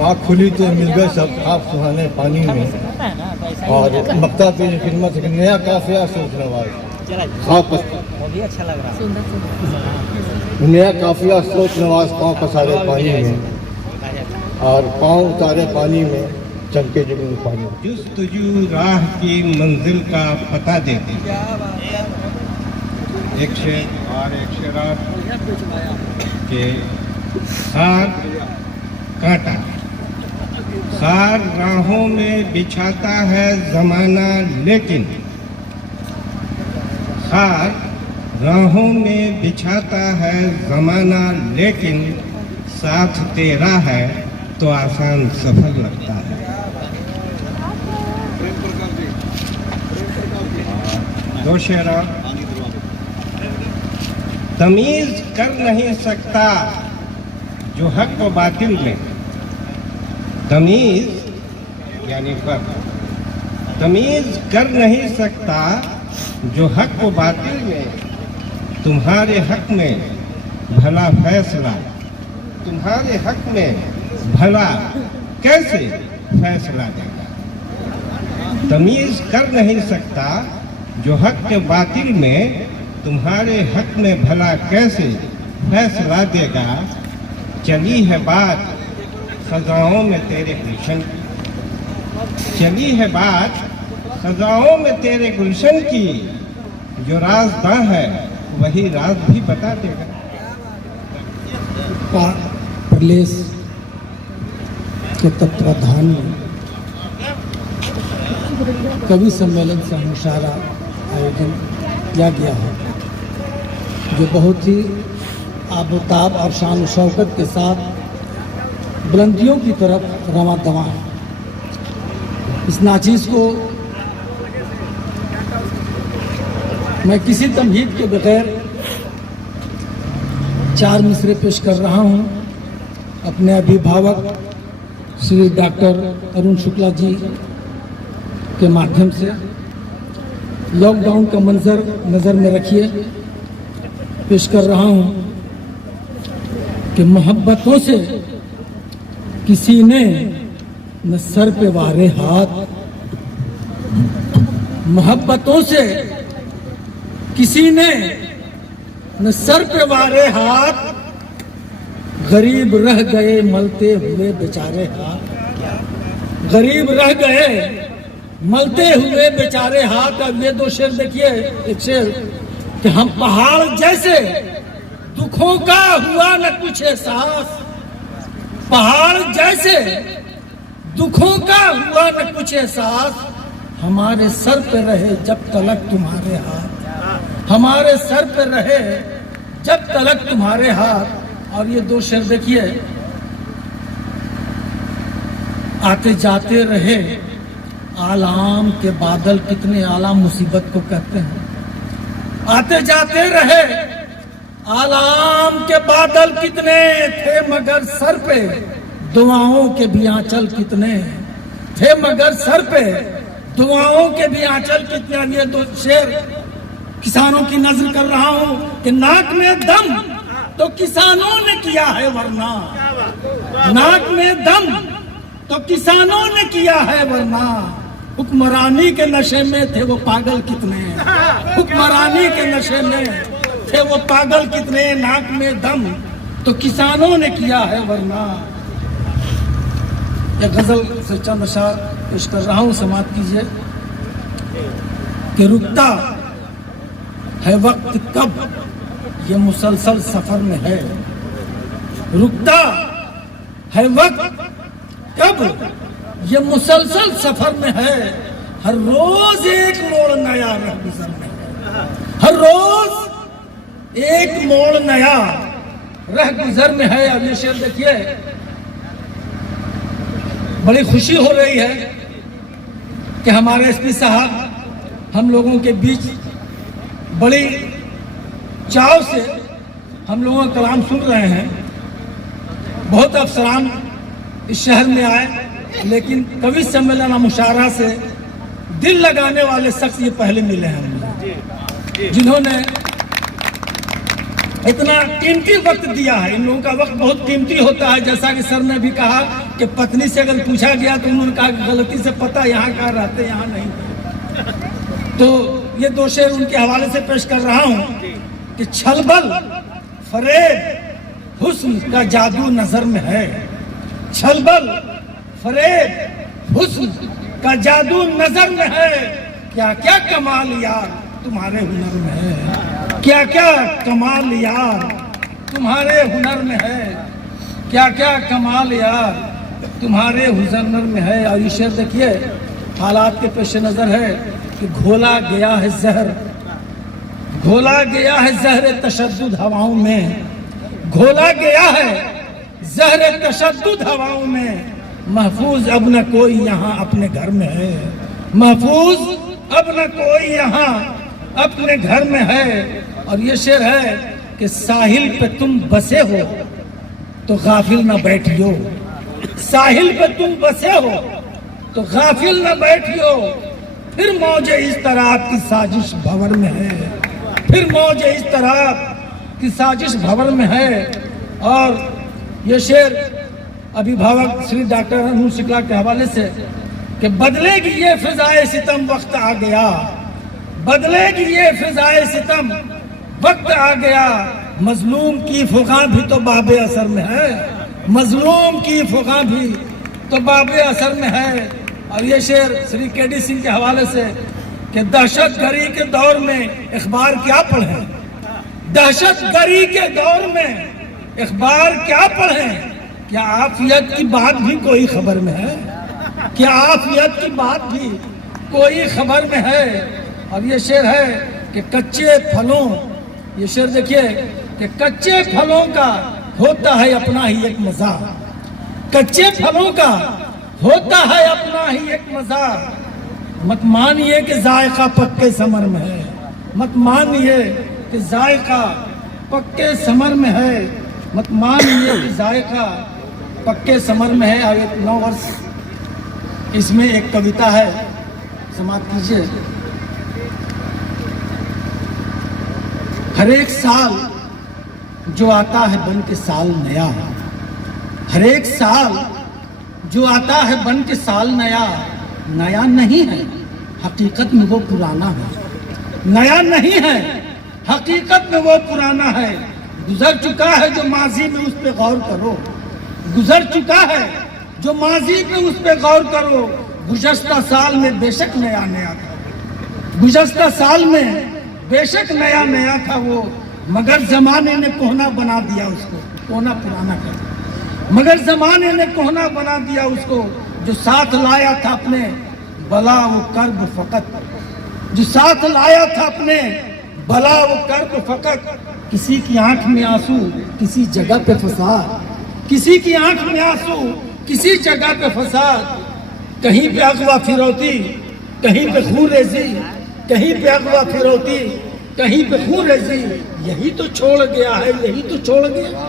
आँख खुली तो मिल गए सब खाब सुहाने पानी में। और मक्ता पे खिदमत एक नया काफिया सोच नवाज, अच्छा लग रहा नया काफिया सोच नवाज पाँव पसारे पानी में, और पाँव उतारे पानी में, चमके जुगनू पानी में। जुस्तजू राह की मंजिल का पता देती, एक शेर और एक शेरात के खार कांटा, खार राहों में बिछाता है जमाना लेकिन, खार राहों में बिछाता है जमाना लेकिन, साथ तेरा है तो आसान सफर लगता है। दो शेरा। तमीज कर नहीं सकता जो हक व बातिल में, तमीज यानी फर्क, तमीज कर नहीं सकता जो हक व बातिल में, तुम्हारे हक में भला फैसला, तुम्हारे हक में भला कैसे फैसला देगा। तमीज कर नहीं सकता जो हक के बातिल में तुम्हारे हक में भला कैसे फैसला देगा। चली है बात सजाओं में तेरे गुलशन की, चली है बात सजाओं में तेरे गुलशन की, जो राज़दां है वही राज भी बता देगा। प्रलेस के तत्वाधान में कवि सम्मेलन से मुशायरा आयोजन किया गया है, जो बहुत ही आबोताब और शान और शौकत के साथ बुलंदियों की तरफ रवां दवा है। इस नाचीज़ को मैं किसी तमहीद के बगैर 4 मिसरे पेश कर रहा हूं अपने अभिभावक श्री डॉक्टर अरुण शुक्ला जी के माध्यम से। लॉकडाउन का मंजर नज़र में रखिए, पेश कर रहा हूं कि मोहब्बतों से किसी ने न सर पे वारे हाथ, मोहब्बतों से किसी ने न सर पे वारे हाथ, गरीब रह गए मलते हुए बेचारे हाथ, गरीब रह गए मलते हुए बेचारे हाथ। अब ये 2 शेर देखिए, एक शेर कि हम पहाड़ जैसे दुखों का हुआ न कुछ एहसास, पहाड़ जैसे दुखों का हुआ न कुछ एहसास, हमारे सर पे रहे जब तलक तुम्हारे हाथ, हमारे सर पे रहे जब तलक तुम्हारे हाथ। और ये 2 शेर देखिए, आते जाते रहे आलाम के बादल, कितने आलाम मुसीबत को कहते हैं। आते जाते रहे आलाम के बादल कितने थे, मगर सर पे दुआओं के भी आंचल कितने थे, मगर सर पे दुआओं के भी आंचल कितने। ये 2 शेर किसानों की नजर कर रहा हूं कि नाक में दम तो किसानों ने किया है वरना, नाक में दम तो किसानों ने किया है वरना, हुक्मरानी के नशे में थे वो पागल कितने, हुक्मरानी के नशे में थे वो पागल कितने, नाक में दम तो किसानों ने किया है वरना। एक गजल से चंद अशार पेश कर रहा हूं, समाप्त कीजिए कि रुकता है वक्त कब ये मुसलसल सफर में है, रुकता है वक्त कब ये मुसलसल सफर में है, हर रोज एक मोड़ नया रह गुजर में है, हर रोज एक मोड़ नया रह गुजर में है। अब ये शेर देखिए, बड़ी खुशी हो रही है कि हमारे एसपी साहब हम लोगों के बीच बड़ी चाव से हम लोगों का कलाम सुन रहे हैं। बहुत अफसरान इस शहर में आए, लेकिन कवि सम्मेलन मुशायरा से दिल लगाने वाले शख्स ये पहले मिले हैं हम, जिन्होंने इतना कीमती वक्त दिया है। इन लोगों का वक्त बहुत कीमती होता है। जैसा कि सर ने भी कहा कि पत्नी से अगर पूछा गया तो उन्होंने कहा कि गलती से पता यहाँ कहाँ रहते, यहाँ नहीं। तो ये 2 शेर उनके हवाले से पेश कर रहा हूँ कि छलबल फरेब हुस्न का जादू नजर में है, छलबल फरेब हुस्न का जादू नजर में है, क्या क्या कमाल यार तुम्हारे हुनर में है, क्या क्या कमाल यार तुम्हारे हुनर में है, क्या क्या कमाल यार तुम्हारे हुनर में है। और ये शेर देखिए, हालात के पेश नजर है कि घोला गया है जहर, घोला गया है जहर तशद्दुद हवाओं में, घोला गया है जहर तशद्दुद हवाओं में, महफूज अब न कोई यहाँ अपने घर में है, महफूज अब न कोई यहाँ अपने घर में है। और ये शेर है कि साहिल पे तुम बसे हो तो गाफिल न बैठियो, साहिल पे तुम बसे हो तो गाफिल न बैठियो, फिर मौजे इस तरह की साजिश भंवर में है, फिर मौजे इस तरह की साजिश भंवर में है। और ये शेर अभिभावक श्री डॉक्टर अरुण शुक्ला के हवाले से कि बदलेगी ये फिजाए सितम वक्त आ गया, बदलेगी ये फिजाए सितम वक्त आ गया, मजलूम की फुगा भी तो बाबे असर में है, मजलूम की फुगा भी तो बाबे असर में है। और ये शेर श्री केडी सिंह के हवाले से कि दहशतगर्दी के दौर में अखबार क्या पढ़ें, दहशतगर्दी के दौर में अखबार क्या पढ़ें, क्या आफियत की बात भी कोई खबर में है, क्या आफियत की बात भी कोई खबर में है। और ये शेर है कि कच्चे फलों, ये शेर देखिए कि कच्चे फलों का होता है अपना ही एक मजा, कच्चे फलों का होता है अपना ही एक मजा, मत मानिए कि जायका पक्के समर में है, मत मानिए कि जायका पक्के समर में है, मत मानिए कि जायका पक्के समर में है। और एक 9 वर्ष इसमें एक कविता है, समाप्त कीजिए। हर एक साल जो आता है बन के साल नया, हर एक साल जो आता है बन के साल नया, नया नहीं है हकीकत में वो पुराना है, नया नहीं है हकीकत में वो पुराना है। गुजर चुका है जो माजी में उस पे गौर करो, गुजर चुका है जो माजी पे उस पे गौर करो। गुज़श्ता साल में बेशक नया नया था, गुज़श्ता साल में बेशक नया नया था वो, मगर जमाने ने कोहना बना दिया उसको, कोहना पुराना कर, मगर जमाने ने कोहना बना दिया उसको। जो साथ लाया था अपने भला वो कर्ब फकत, जो साथ लाया था अपने भला वो कर्ब फकत, किसी की आंख में आंसू किसी जगह पे फसाद, किसी की आंख में आंसू किसी जगह पे फसाद, कहीं पे अगवा फिरौती कहीं पे खून रेजी, कहीं पे अगवा फिरौती कहीं पे खून रेजी। यही तो छोड़ गया है, यही तो छोड़ गया,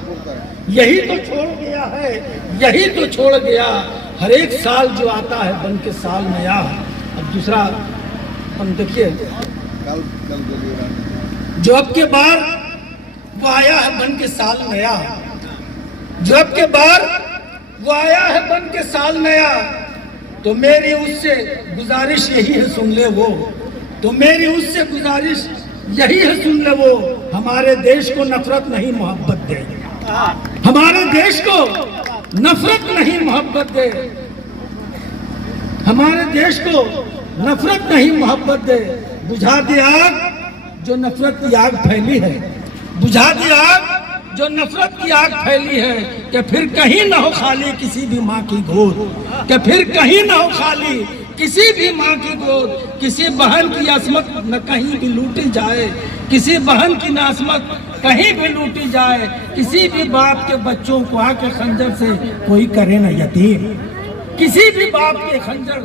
यही तो छोड़ गया है, यही तो छोड़ गया। हर एक साल जो आता है बन के साल नया। अब दूसरा हम देखिए, जो अब के बार वो आया है बन के साल नया, जो अब के बार वो आया है बन के साल नया, तो मेरी उससे गुजारिश यही है सुन ले वो, तो मेरी उससे गुजारिश यही है सुन ले वो, हमारे देश को नफरत नहीं मोहब्बत दे, हमारे देश को नफरत नहीं मोहब्बत दे, हमारे देश को नफरत नहीं मोहब्बत दे। बुझा दे आग जो नफरत की आग फैली है, बुझा दे आग जो नफरत की आग फैली है, कि फिर कहीं न हो खाली किसी भी माँ की गोद, कि फिर कहीं न हो खाली किसी भी माँ की गोद, किसी बहन की असमत न कहीं भी लूटी जाए, किसी बहन की न असमत कहीं भी लूटी जाए, किसी भी बाप के बच्चों को आके खंजर से कोई करे न यतीम, किसी भी बाप के खंजर,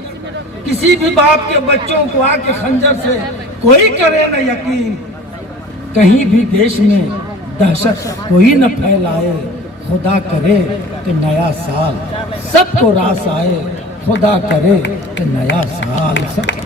किसी भी बाप के बच्चों को आके खंजर से कोई करे न यकीन, कहीं भी देश में दहशत कोई न फैलाए, खुदा करे कि नया साल सबको रास आए, खुदा करे कि नया साल सब।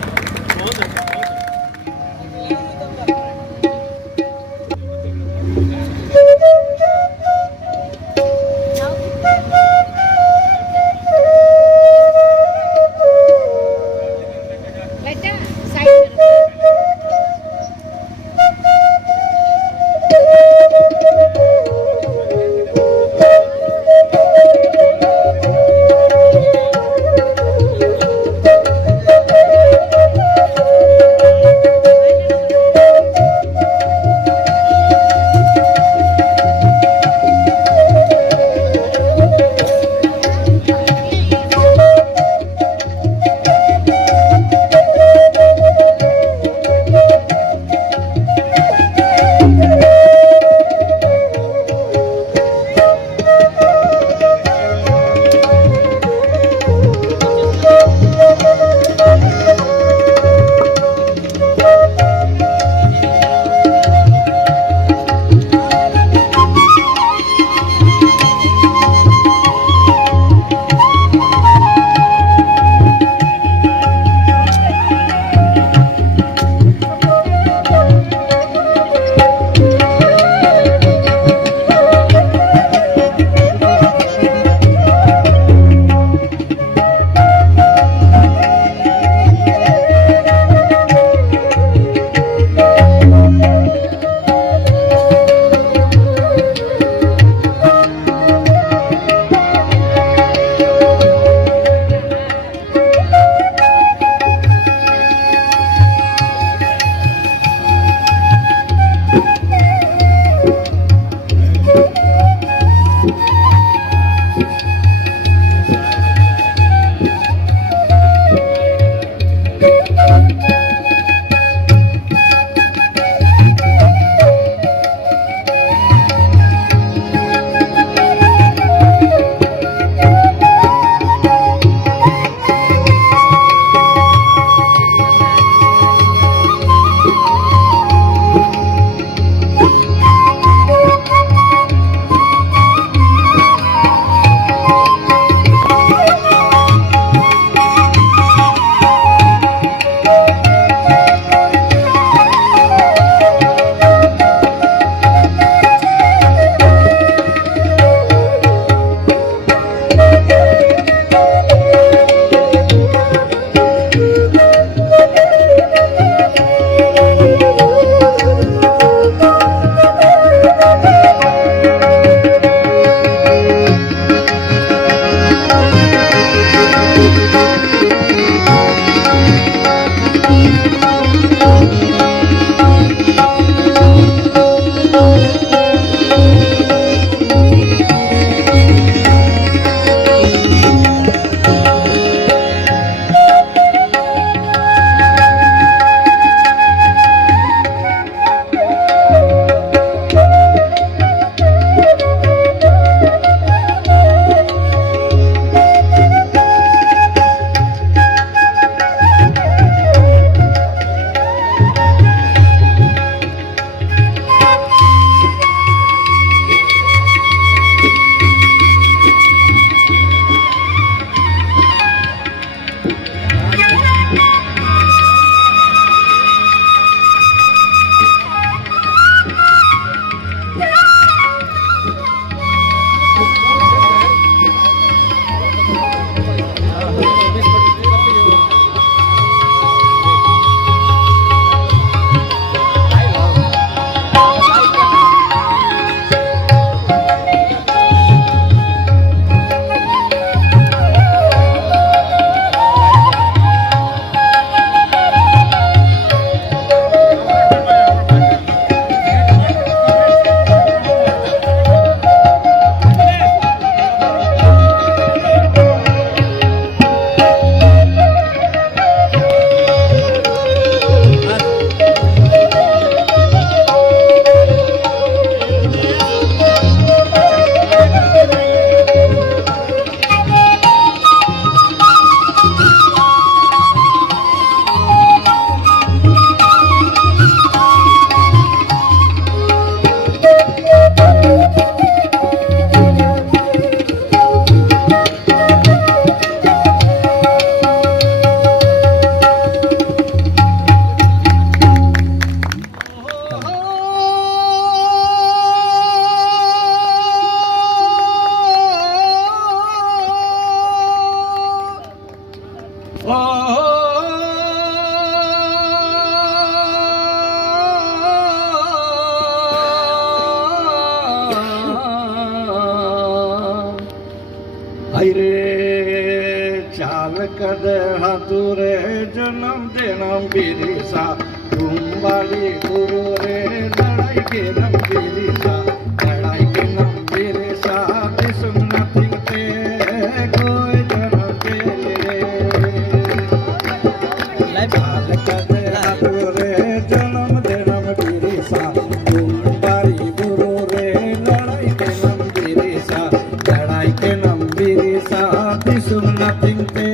हाथुरे जन्म देनम बिरिसा कुंबाली गुरु रे लड़ाई के नम बिरिसा लड़ाई के नम बिरिसा दिसुम नथिंग पे कोई जन्म दे चाल कदे हाथुरे जन्म देनम बिरिसा कुंबाली गुरु रे लड़ाई के नम बिरिसा लड़ाई के नम बिरिसा दिसुम नथिंग पे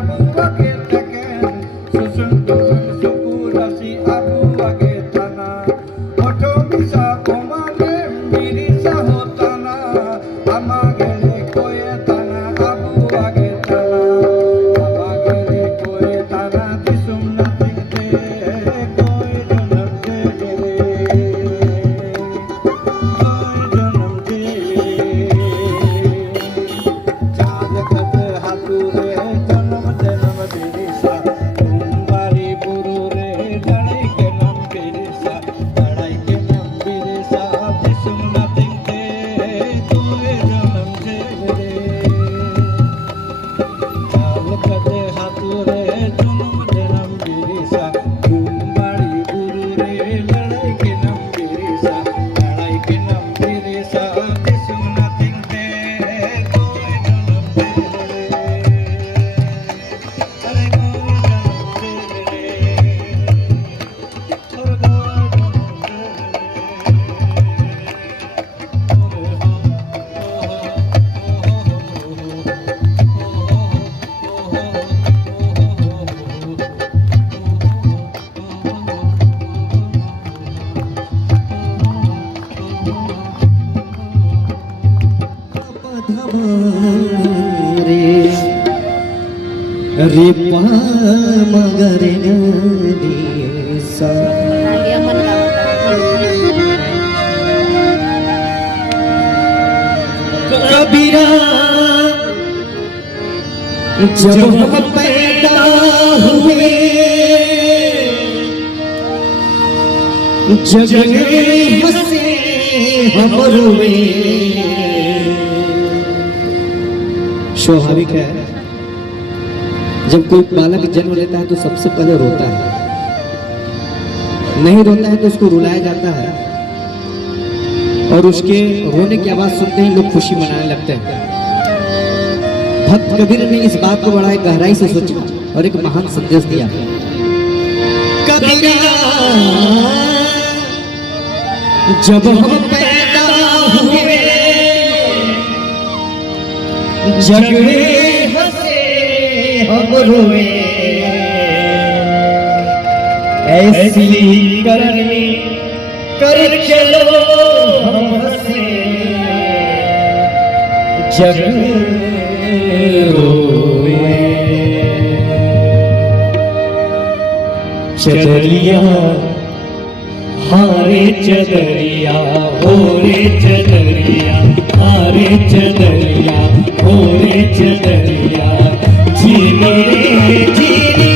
abu age taken susun susun supurasi abu age tana oto bisa komale mirisa hotana amagele koye tana abu age tana amagele koye tana disum natikte koye janam dere koye janam dere चालकत हातुरे जन्म जन्म बिरसा तुम्हारी गुरु रे जड़ई के नाम बिरसा जड़ई के नाम Birsa विसुम nothing they तोए जन्म दे रे चालकत हातुरे जन्म जन्म बिरसा तुम्हारी गुरु रे जड़ई के नाम बिरसा जड़ई के नाम बिरसा विसुम नथिंग दे तोए जन्म दे रे अरे कोई जन्म दे रे अरे रे पा मगरे रे सा कबीरा जब हम पैदा हुए जग में हंसे हम रोए स्वाभाविक है जब कोई बालक जन्म लेता है तो सबसे पहले रोता है, नहीं रोता है तो उसको रुलाया जाता है और उसके रोने की आवाज सुनते ही लोग खुशी मनाने लगते हैं। भक्त कबीर ने इस बात को बड़ा गहराई से सोचा और एक महान संदेश दिया। कबीरा जब हम पैदा हुए जग में हंसे हम रोए ऐसी करनी कर चलो हम हंसे जग रोए चदरिया हारे चदरिया हो रे चदरिया हारे चदरिया हो रे चदरिया जीने जीने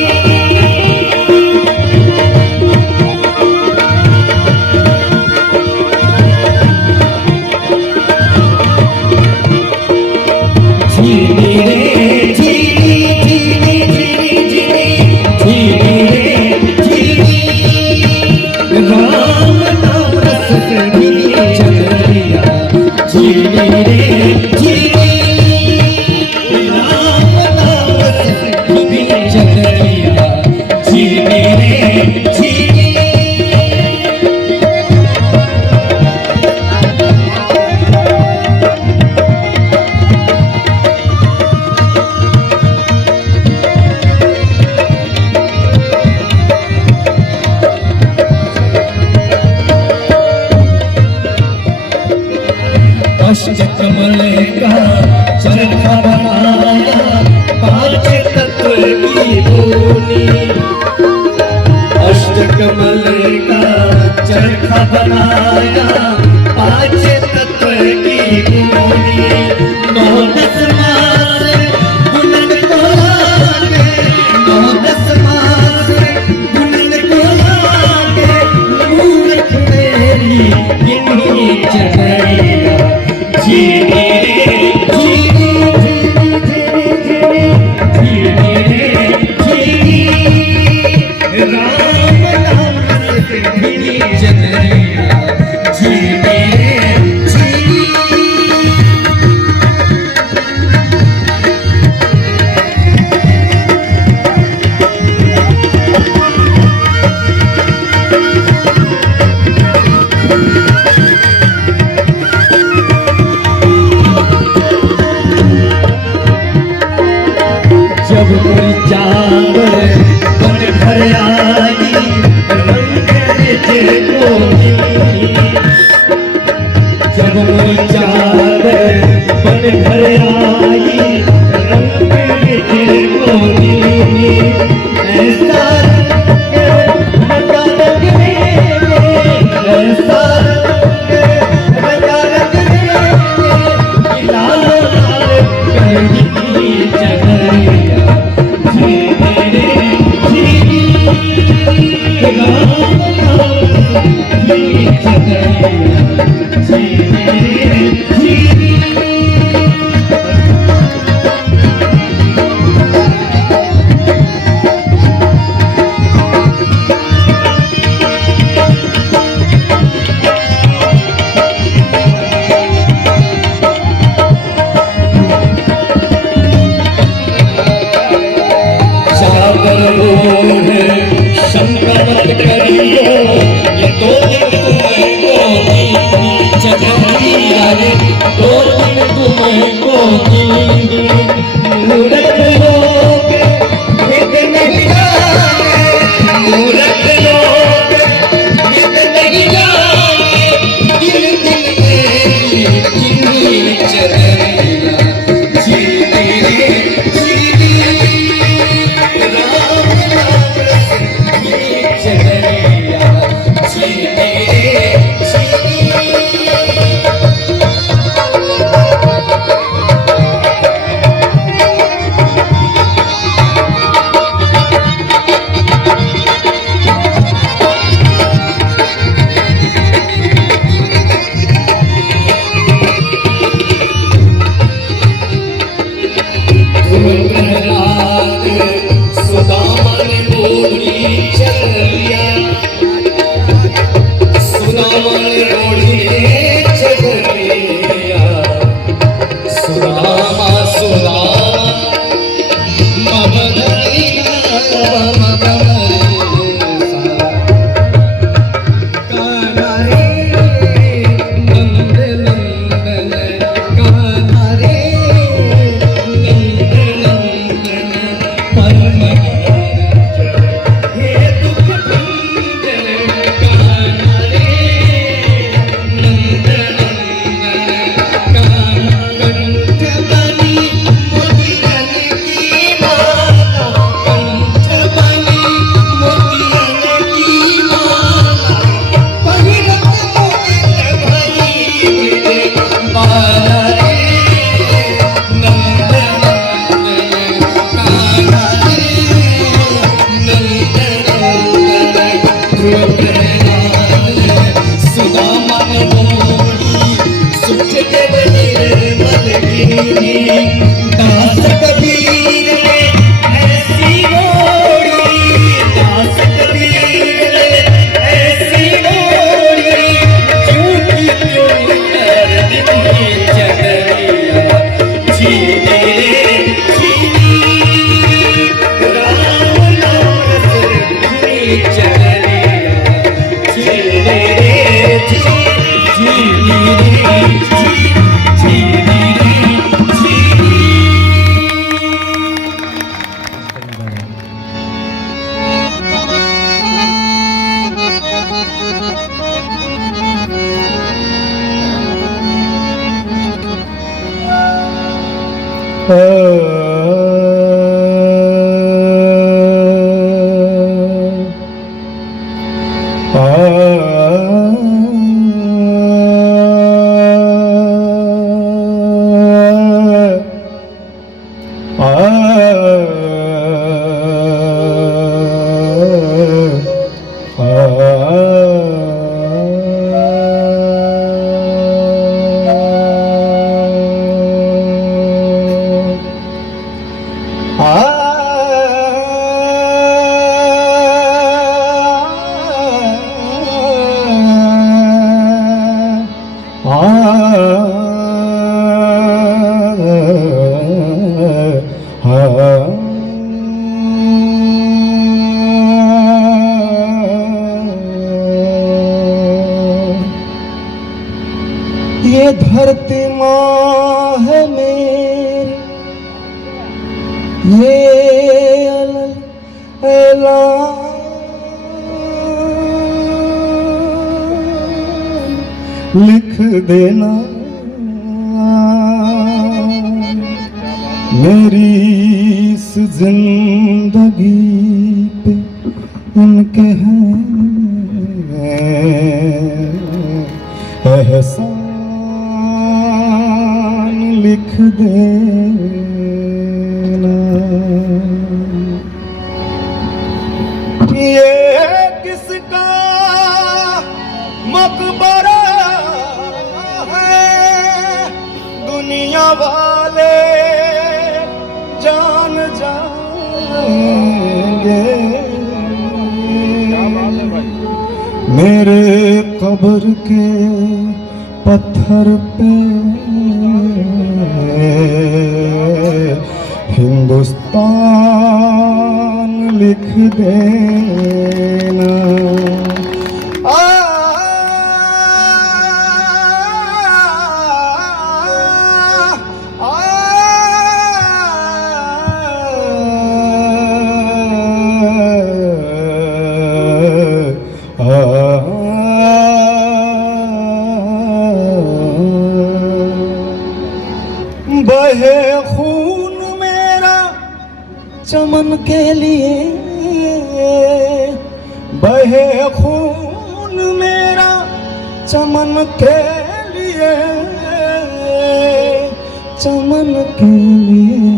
अष्टकमल का चरखा बनाया पांच तत्व की धूनी अष्टकमल का चरखा बनाया पांच तत्व की धूनी नौ दस मास बुनन को लागे नौ दस मास बुनन को लागे मूर्ख मेरी गिनी चढ़ैया जीने जीने जब कोई चाँद बन घर आई रंग जे कोई, जब कोई चाँद बन घर आई रंग जे कोई, ऐसा ये धरती माँ है मेरी, ये ऐलान लिख देना मेरी इस जिंदगी पे इनके हैं एहसान लिख देना। ये किसका मकबरा है दुनिया वाले जान जाएंगे मेरे कब्र के पत्थर पे हिंदुस्तान लिख देना। बहे खून मेरा चमन के लिए बहे खून मेरा चमन के लिए चमन के लिए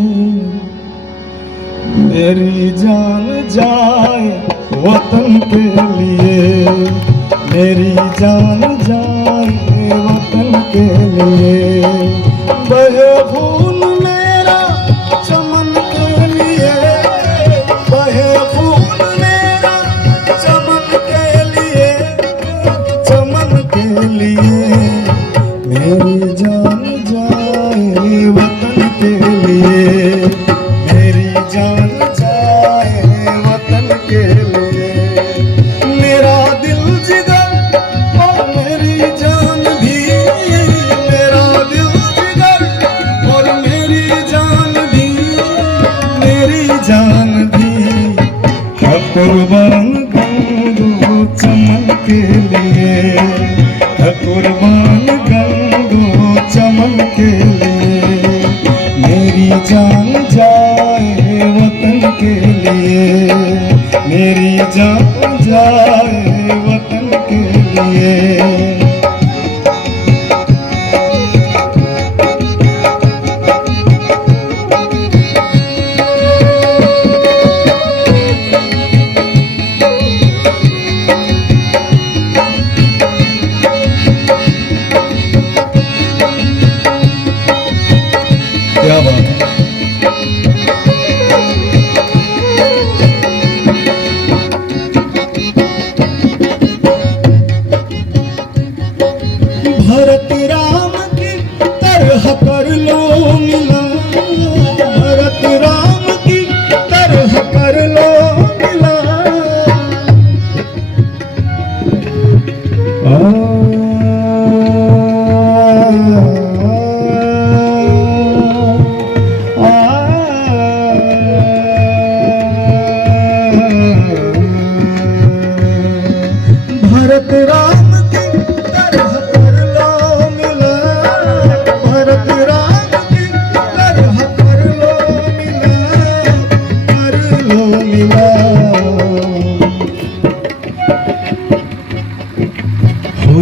मेरी जान जाए वतन के लिए मेरी जान जाए वतन के लिए बहे खून मेरा चमन के लिए बहे खून मेरा चमन के लिए मेरी जान जाए वतन के लिए मेरी जान जाए वतन के लिए मेरा दिल जिगर और मेरी जान भी मेरा दिल जिगर और मेरी जान भी है कुर्बान गंगो चमन के लिए है कुर्बान गंगो चमन के लिए मेरी जान जाए वतन के लिए मेरी जान जाए वतन के लिए। क्या बात है। भरत राम की तरह कर लो मिलन भरत राम की तरह कर लो भरत राम की तरह कर लो मिलन भरत राम की तरह कर लो मिलन हो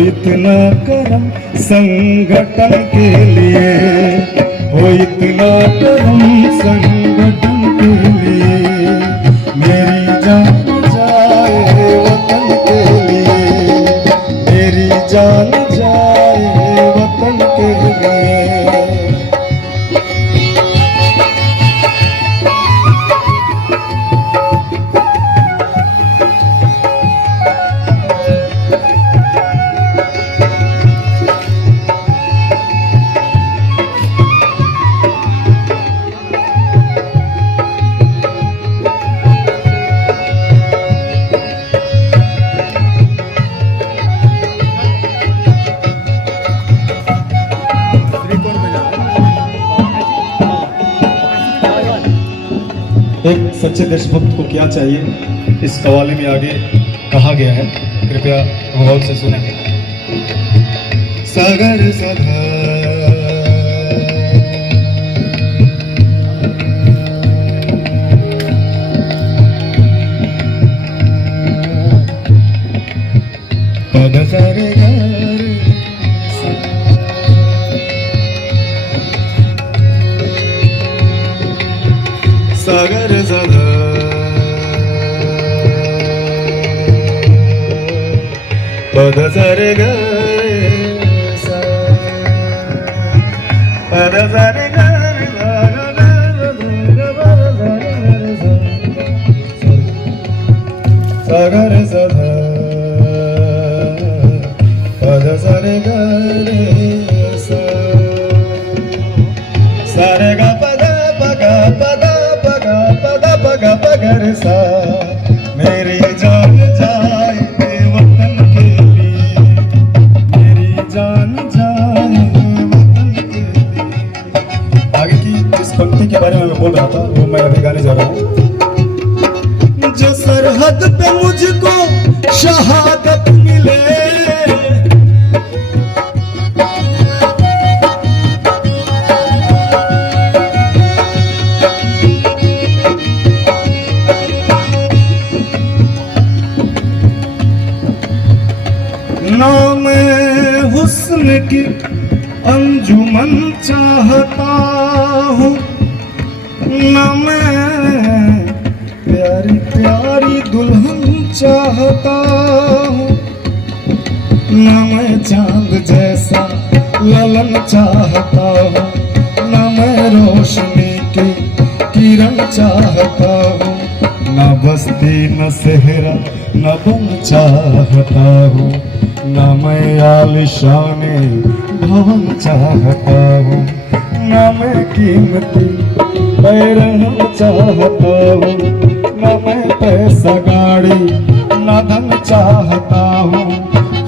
इतना करम संगठन के लिए हो इतना करम संगठन के लिए मेरी जान जाए वतन के लिए मेरी जान जाए वतन के लिए। एक सच्चे देशभक्त को क्या चाहिए इस कवाली में आगे कहा गया है, कृपया गौर से सुने। सागर सधा पद सारे घर सागर सधा पद सारे घर पद सारे घर सागर सधा पद सारे घर सारे गा पद पगा पद पगा पद पगा पगर सा मेरी जान जाए वतन के लिए, मेरी जान जाए वतन के लिए। आगे की जिस पंक्ति के बारे में मैं बोल रहा था वो मैं अभी गाने जा रहा हूँ। जो सरहद पे मुझको शहादत मिले, नाम हुस्न की अंजुमन चाहता हूँ, न मैं प्यारी प्यारी दुल्हन चाहता हूँ, न मैं चांद जैसा ललन चाहता हूँ, न मैं रोशनी की किरण चाहता हूँ, न बस्ती न सेहरा न बन चाहता हूँ, न मैं आलिशाने भवन चाहता हूँ, न मैं कीमती पैरहन चाहता हूँ, न मैं पैसा गाड़ी न धन चाहता हूँ,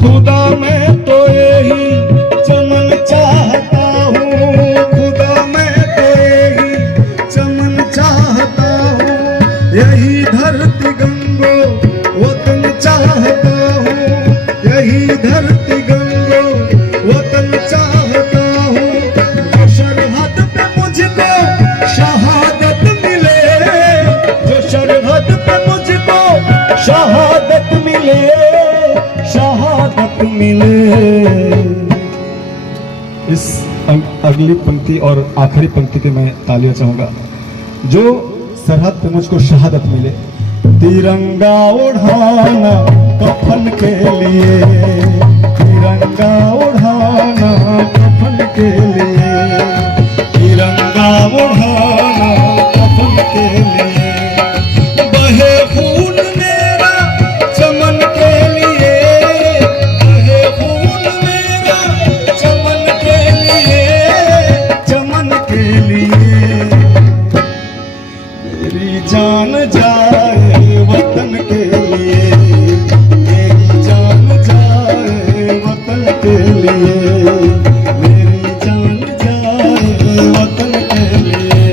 खुदा मैं तो यही चमन चाहता हूँ, खुदा मैं तो यही चमन चाहता हूँ, यही धरती गंगो वतन चाहता हूँ, यही धरती गंगो वतन चाहता हूँ। जो सरहद पे मुझको शहादत मिले, जो सरहद पे मुझको शहादत मिले, शहादत मिले। इस अगली पंक्ति और आखिरी पंक्ति पे मैं तालियां चाहूंगा। जो सरहद पे मुझको शहादत मिले, तिरंगा उड़ाना कफन के लिए, तिरंगा उड़ाना कफन के लिए, तिरंगा उड़ाना कफन के लिए, बहे खून मेरा चमन के लिए, बहे खून मेरा चमन के लिए, चमन के लिए, मेरी जान जाए वतन के लिए, मेरी जान जाए वतन के लिए, मेरी जान जाए वतन के लिए।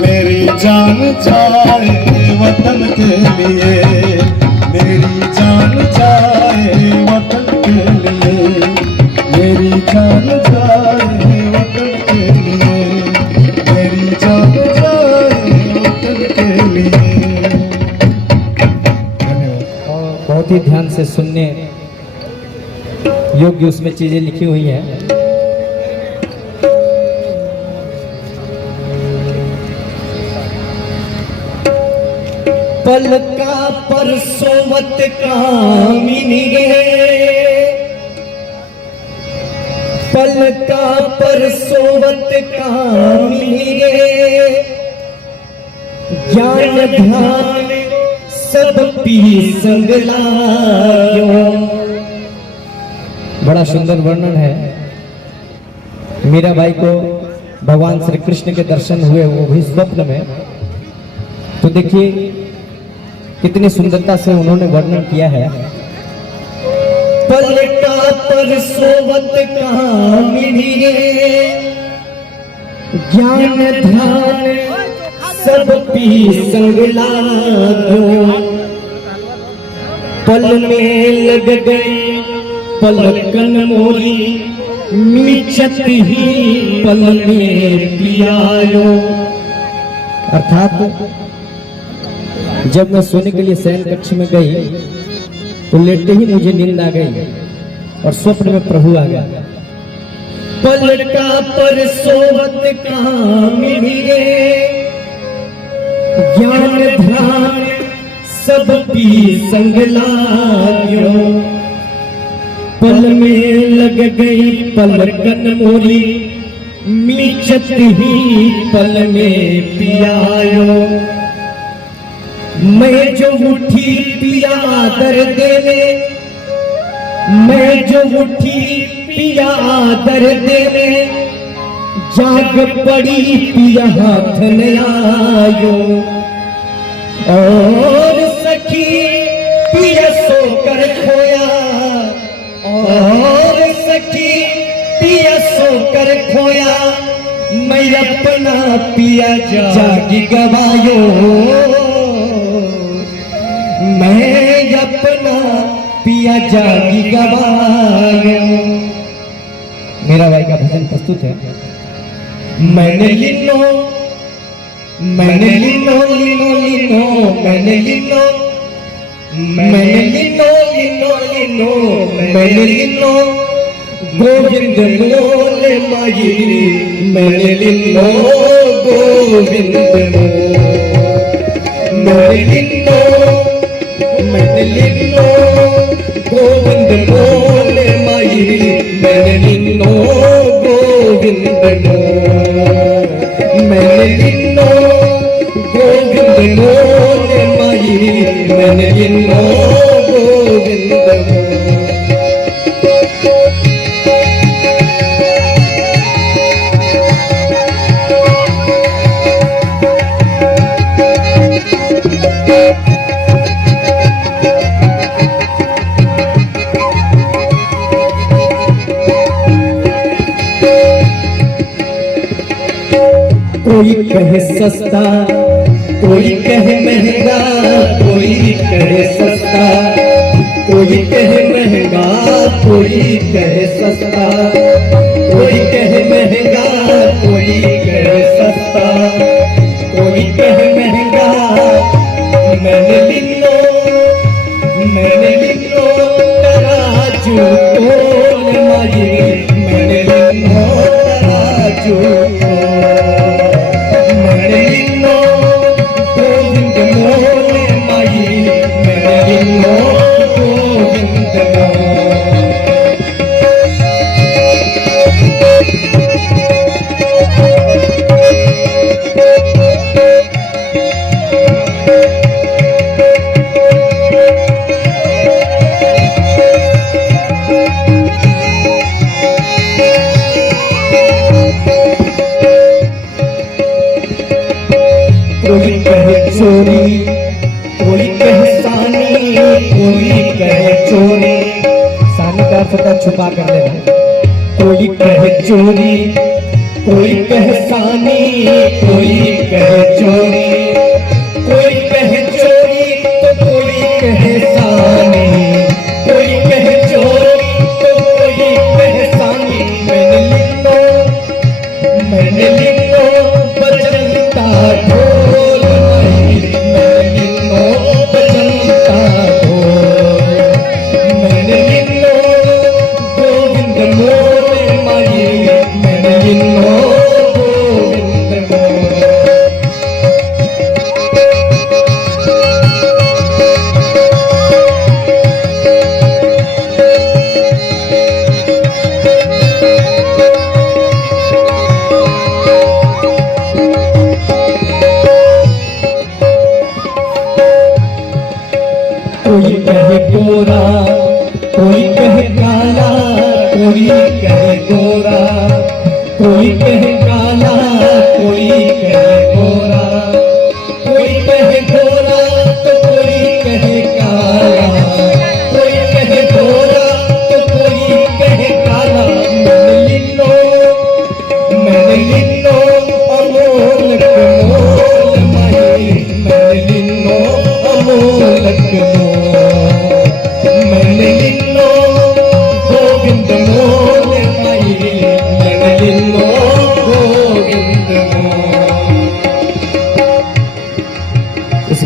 मेरी जान जाए वतन के लिए, मेरी जान जाए वतन के लिए, मेरी जान जाए वतन के लिए, मेरी जान जाए वतन के लिए। और बहुत ही ध्यान से सुनने योग्य उसमें चीजें लिखी हुई हैं। पलका पर सोवत कामिनी गे, पलका पर सोवत कामिनी गे, ज्ञान ध्यान सब पी संग लायो। बड़ा सुंदर वर्णन है। मीराबाई को भगवान श्री कृष्ण के दर्शन हुए, वो भी स्वप्न में। तो देखिए कितनी सुंदरता से उन्होंने वर्णन किया है। पलका पर सोवत कामिनी गे, ज्ञान ध्यान सब पी संग लायो। पल में लग गई पलकन मोरी, मिचत ही पल में पियायो। अर्थात जब मैं सोने के लिए शयन कक्ष में गई तो लेटे ही मुझे नींद आ गई और स्वप्न में प्रभु आ गया। पलका पर सोवत कामिनी गे, ज्ञान ध्यान सब पी संग लायो। पल में लग गई पलकन मोरी, मिचत ही पल में पियायो। मैं जो उठी पिया आदर देने, मैं जो उठी पिया आदर देने, जाग पड़ी पिया हाथ न आयो। और सखी पिया सोकर खोया, और सखी पिया सोकर खोया, मैं अपना पिया जागी गवायो। मैं अपना पिया जागी गवायो। मीराबाई का भजन प्रस्तुत है। मैंने लिनो, मैंने लिनो लिनो लिनो, मैंने लिनो, मैंने लिनो लिनो लिनो, मैंने लिनो गोविंद मोले माई, मैंने लिनो गोविंद मोले, मैंने लिनो, मैंने लिनो गोविंद मोले माई, मैंने लिनो गोविंद मोले, मैंने लिनो गोविंद मोले माई, मैंने लिनो गोविंद मोले। कोई कहे सस्ता, कोई कहे महंगा, कोई कहे सस्ता, कोई कहे महंगा, कोई कहे सस्ता, कोई कहे महंगा, कोई कहे सस्ता, कोई कहे महंगा। मैंने लिनो, मैंने लिनो तराजू तोल माई, मैंने लिनो तराजू कोई कहे चोरी, कोई कहे सानी, कोई कहे चोरी, सानी का अर्थ होता है छुपा कर लेना। कोई कहे चोरी, कोई कहे सानी, कोई कहे चोरी, कोई कहे चोरी तो कोई कहे सानी, कोई कहे चोरी तो कोई कहे सानी। मैंने लिखो, मैंने लिखो बजता ढोल, मैंने लिखो बजता ढोल, मैंने लिखो गोविंद मोरे माई, मैंने लिखो गोविंद मोरे।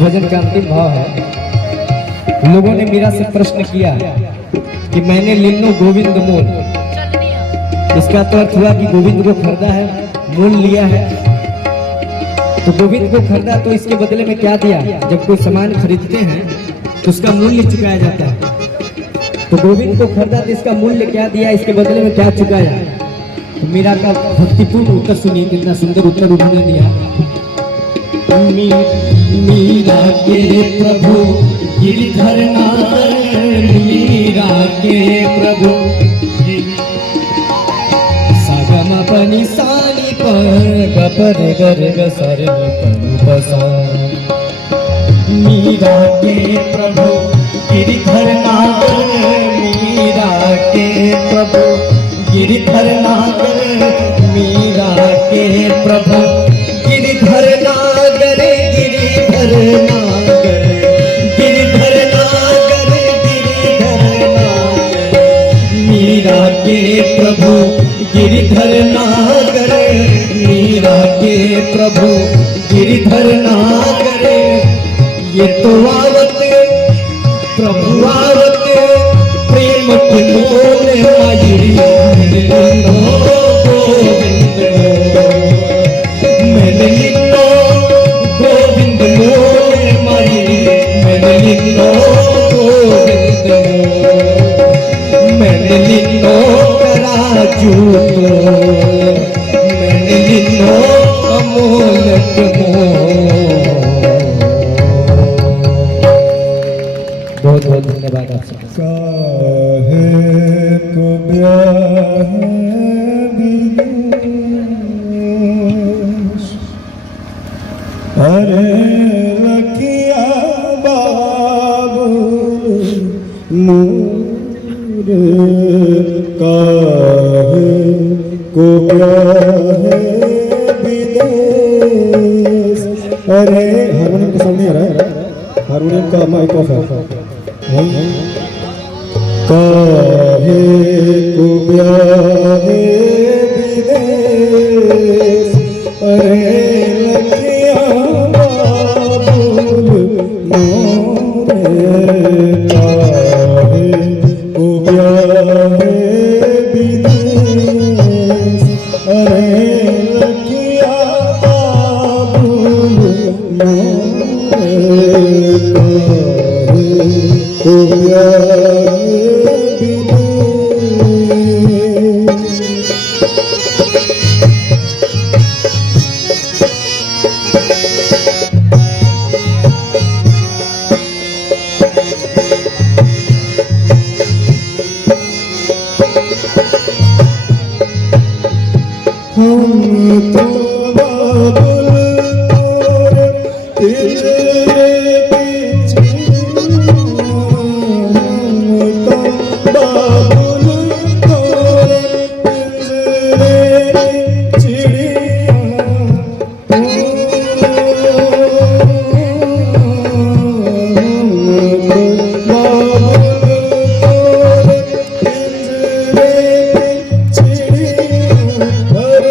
भजन का अंतिम भाव है। लोगों ने मीरा से प्रश्न किया कि मैंने लिन्नो गोविंद मोल, इसका तो अर्थ हुआ कि गोविंद को खरीदा है, मोल लिया है। तो गोविंद को खरीदा तो इसके बदले में क्या दिया? जब कोई सामान खरीदते हैं तो उसका मूल्य चुकाया जाता है। तो गोविंद को खरीदा तो इसका मूल्य क्या दिया, इसके बदले में क्या चुकाया? तो मीरा का भक्तिपूर्ण उत्तर सुनिए, कितना सुंदर उत्तर उन्होंने दिया। मीरा के प्रभु गिरधर नाथ, मीरा के प्रभु सागम पनी सानी पर गपर गर गसर बसा। मीरा के प्रभु गिरधर नाथ, मीरा के प्रभु गिरधर नाथ, मीरा के प्रभु गिरधर नागर, गिरधर नागर, गिरधर नागर, गिरधर नागर। मीरा के प्रभु गिरधर नागर, मीरा के प्रभु गिरधर नागर। ये तो आवत प्रभु आवत प्रेम के मोल मायरी लिन्नो गोविंद मैंने लिन्नो गोविंद मोल मायरी, मैंने लिन्नो गोविंद मैंने लिन्नो करा जूतो, मैंने लिन्नो अमोलक मोल। बहुत बहुत धन्यवाद आप सबका। काहे को ब्याह विदेश, अरे लखिया बाबू नूर, काहे को ब्याह विदेश। अरे हारमोनियम का सामने आ रहा है, हारमोनियम का माइक ऑफ है। काहे को ब्याह विदेश, अरे लखिया बाबुल मोरे। काहे को ब्याह विदेश, अरे लखिया बाबुल मोरे। को ब्याह हम तो बाबुल तोरे तेरे पीछे, हम तो बाबुल तोरे तेरे चिड़िया। बाबुल तोरे चिड़िया, हर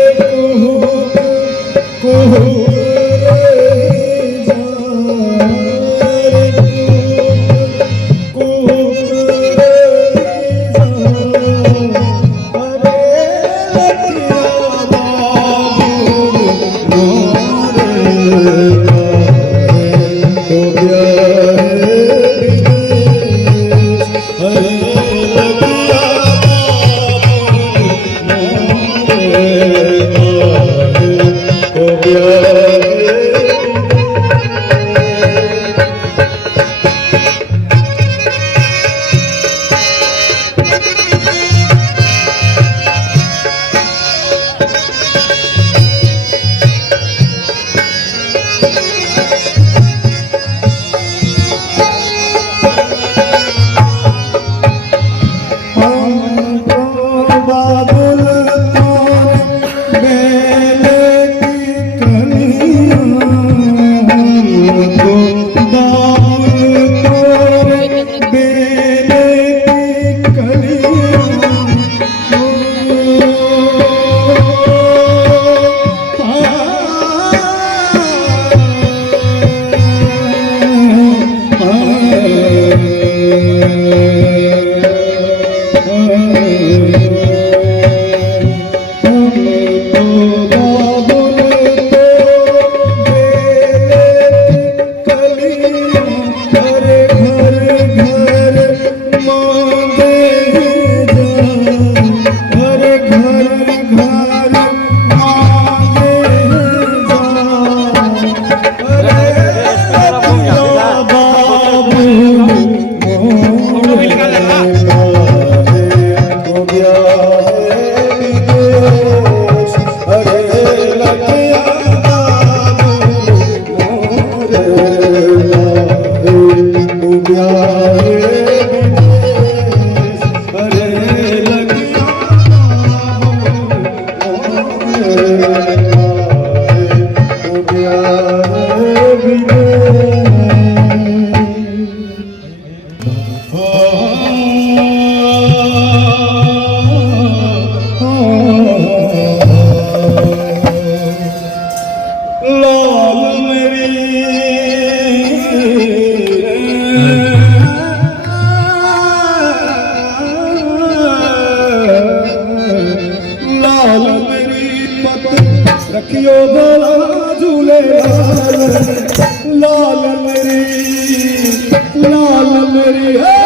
लाल मेरी है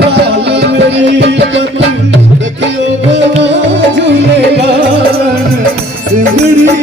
लाल मेरी पति रखियो भला झूले लाल सिंदड़ी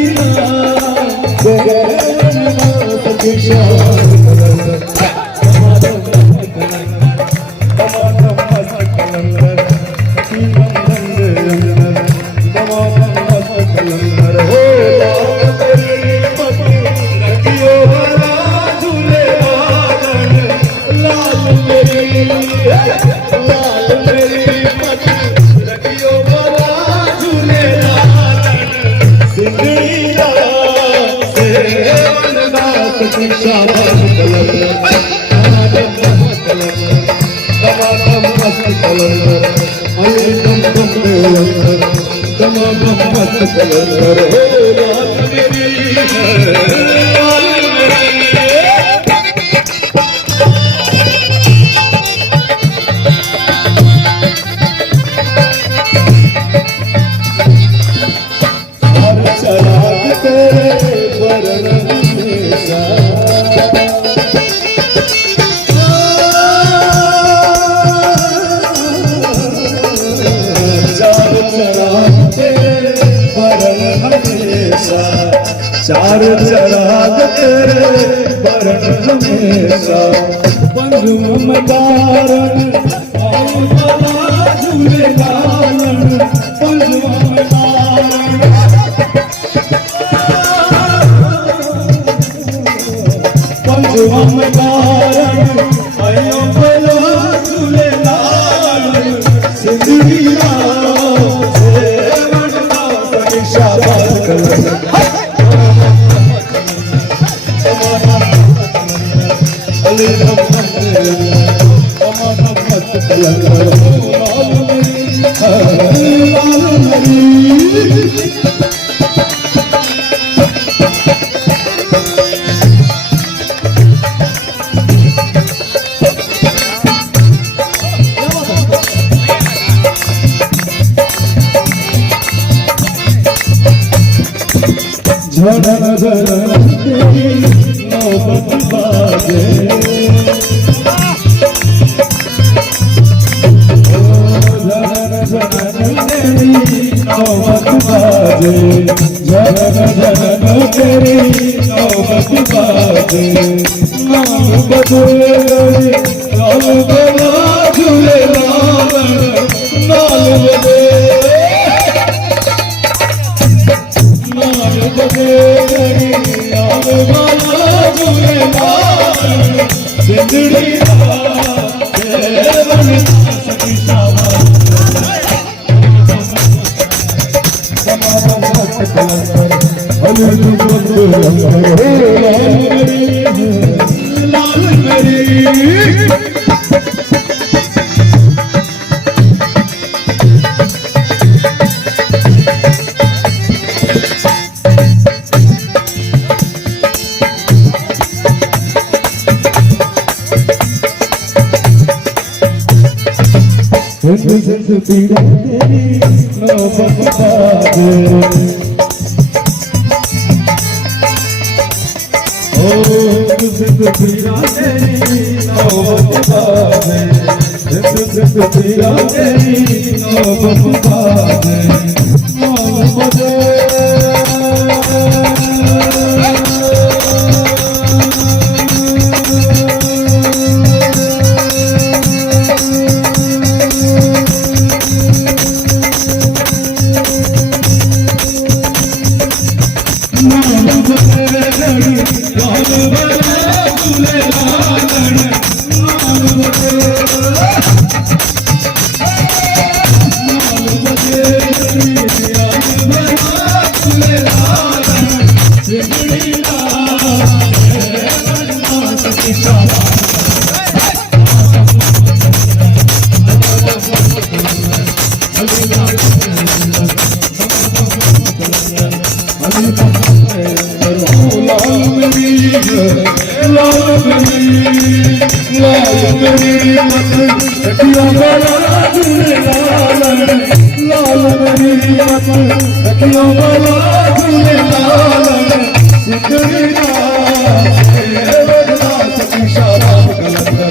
चार चराग तेरे बरन हमेशा पंजुम में तारन आऊ भला झूले लालन पंजुम में तारन पंजुम में तारन आऊ भला झूले लालन सिंदड़ी से वंडा सही शाबाश कलर झड़न झड़न तेरी नौबत बाजे झड़न झड़न तेरी नौबत बाजे झड़न झड़न तेरी नौबत बाजे नाम बदले लाल बला झूले लाल नाल बदले लाल मेरी जिंद पीड़ा तेरी नौबत बाजे ओ जिंद पीड़ा तेरी नौबत बाजे जिंद पीड़ा तेरी नौबत बाजे नौबत लाल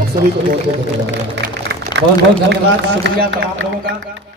आप सभी को बहुत बहुत धन्यवाद। बहुत बहुत धन्यवाद, शुक्रिया तमाम लोगों का।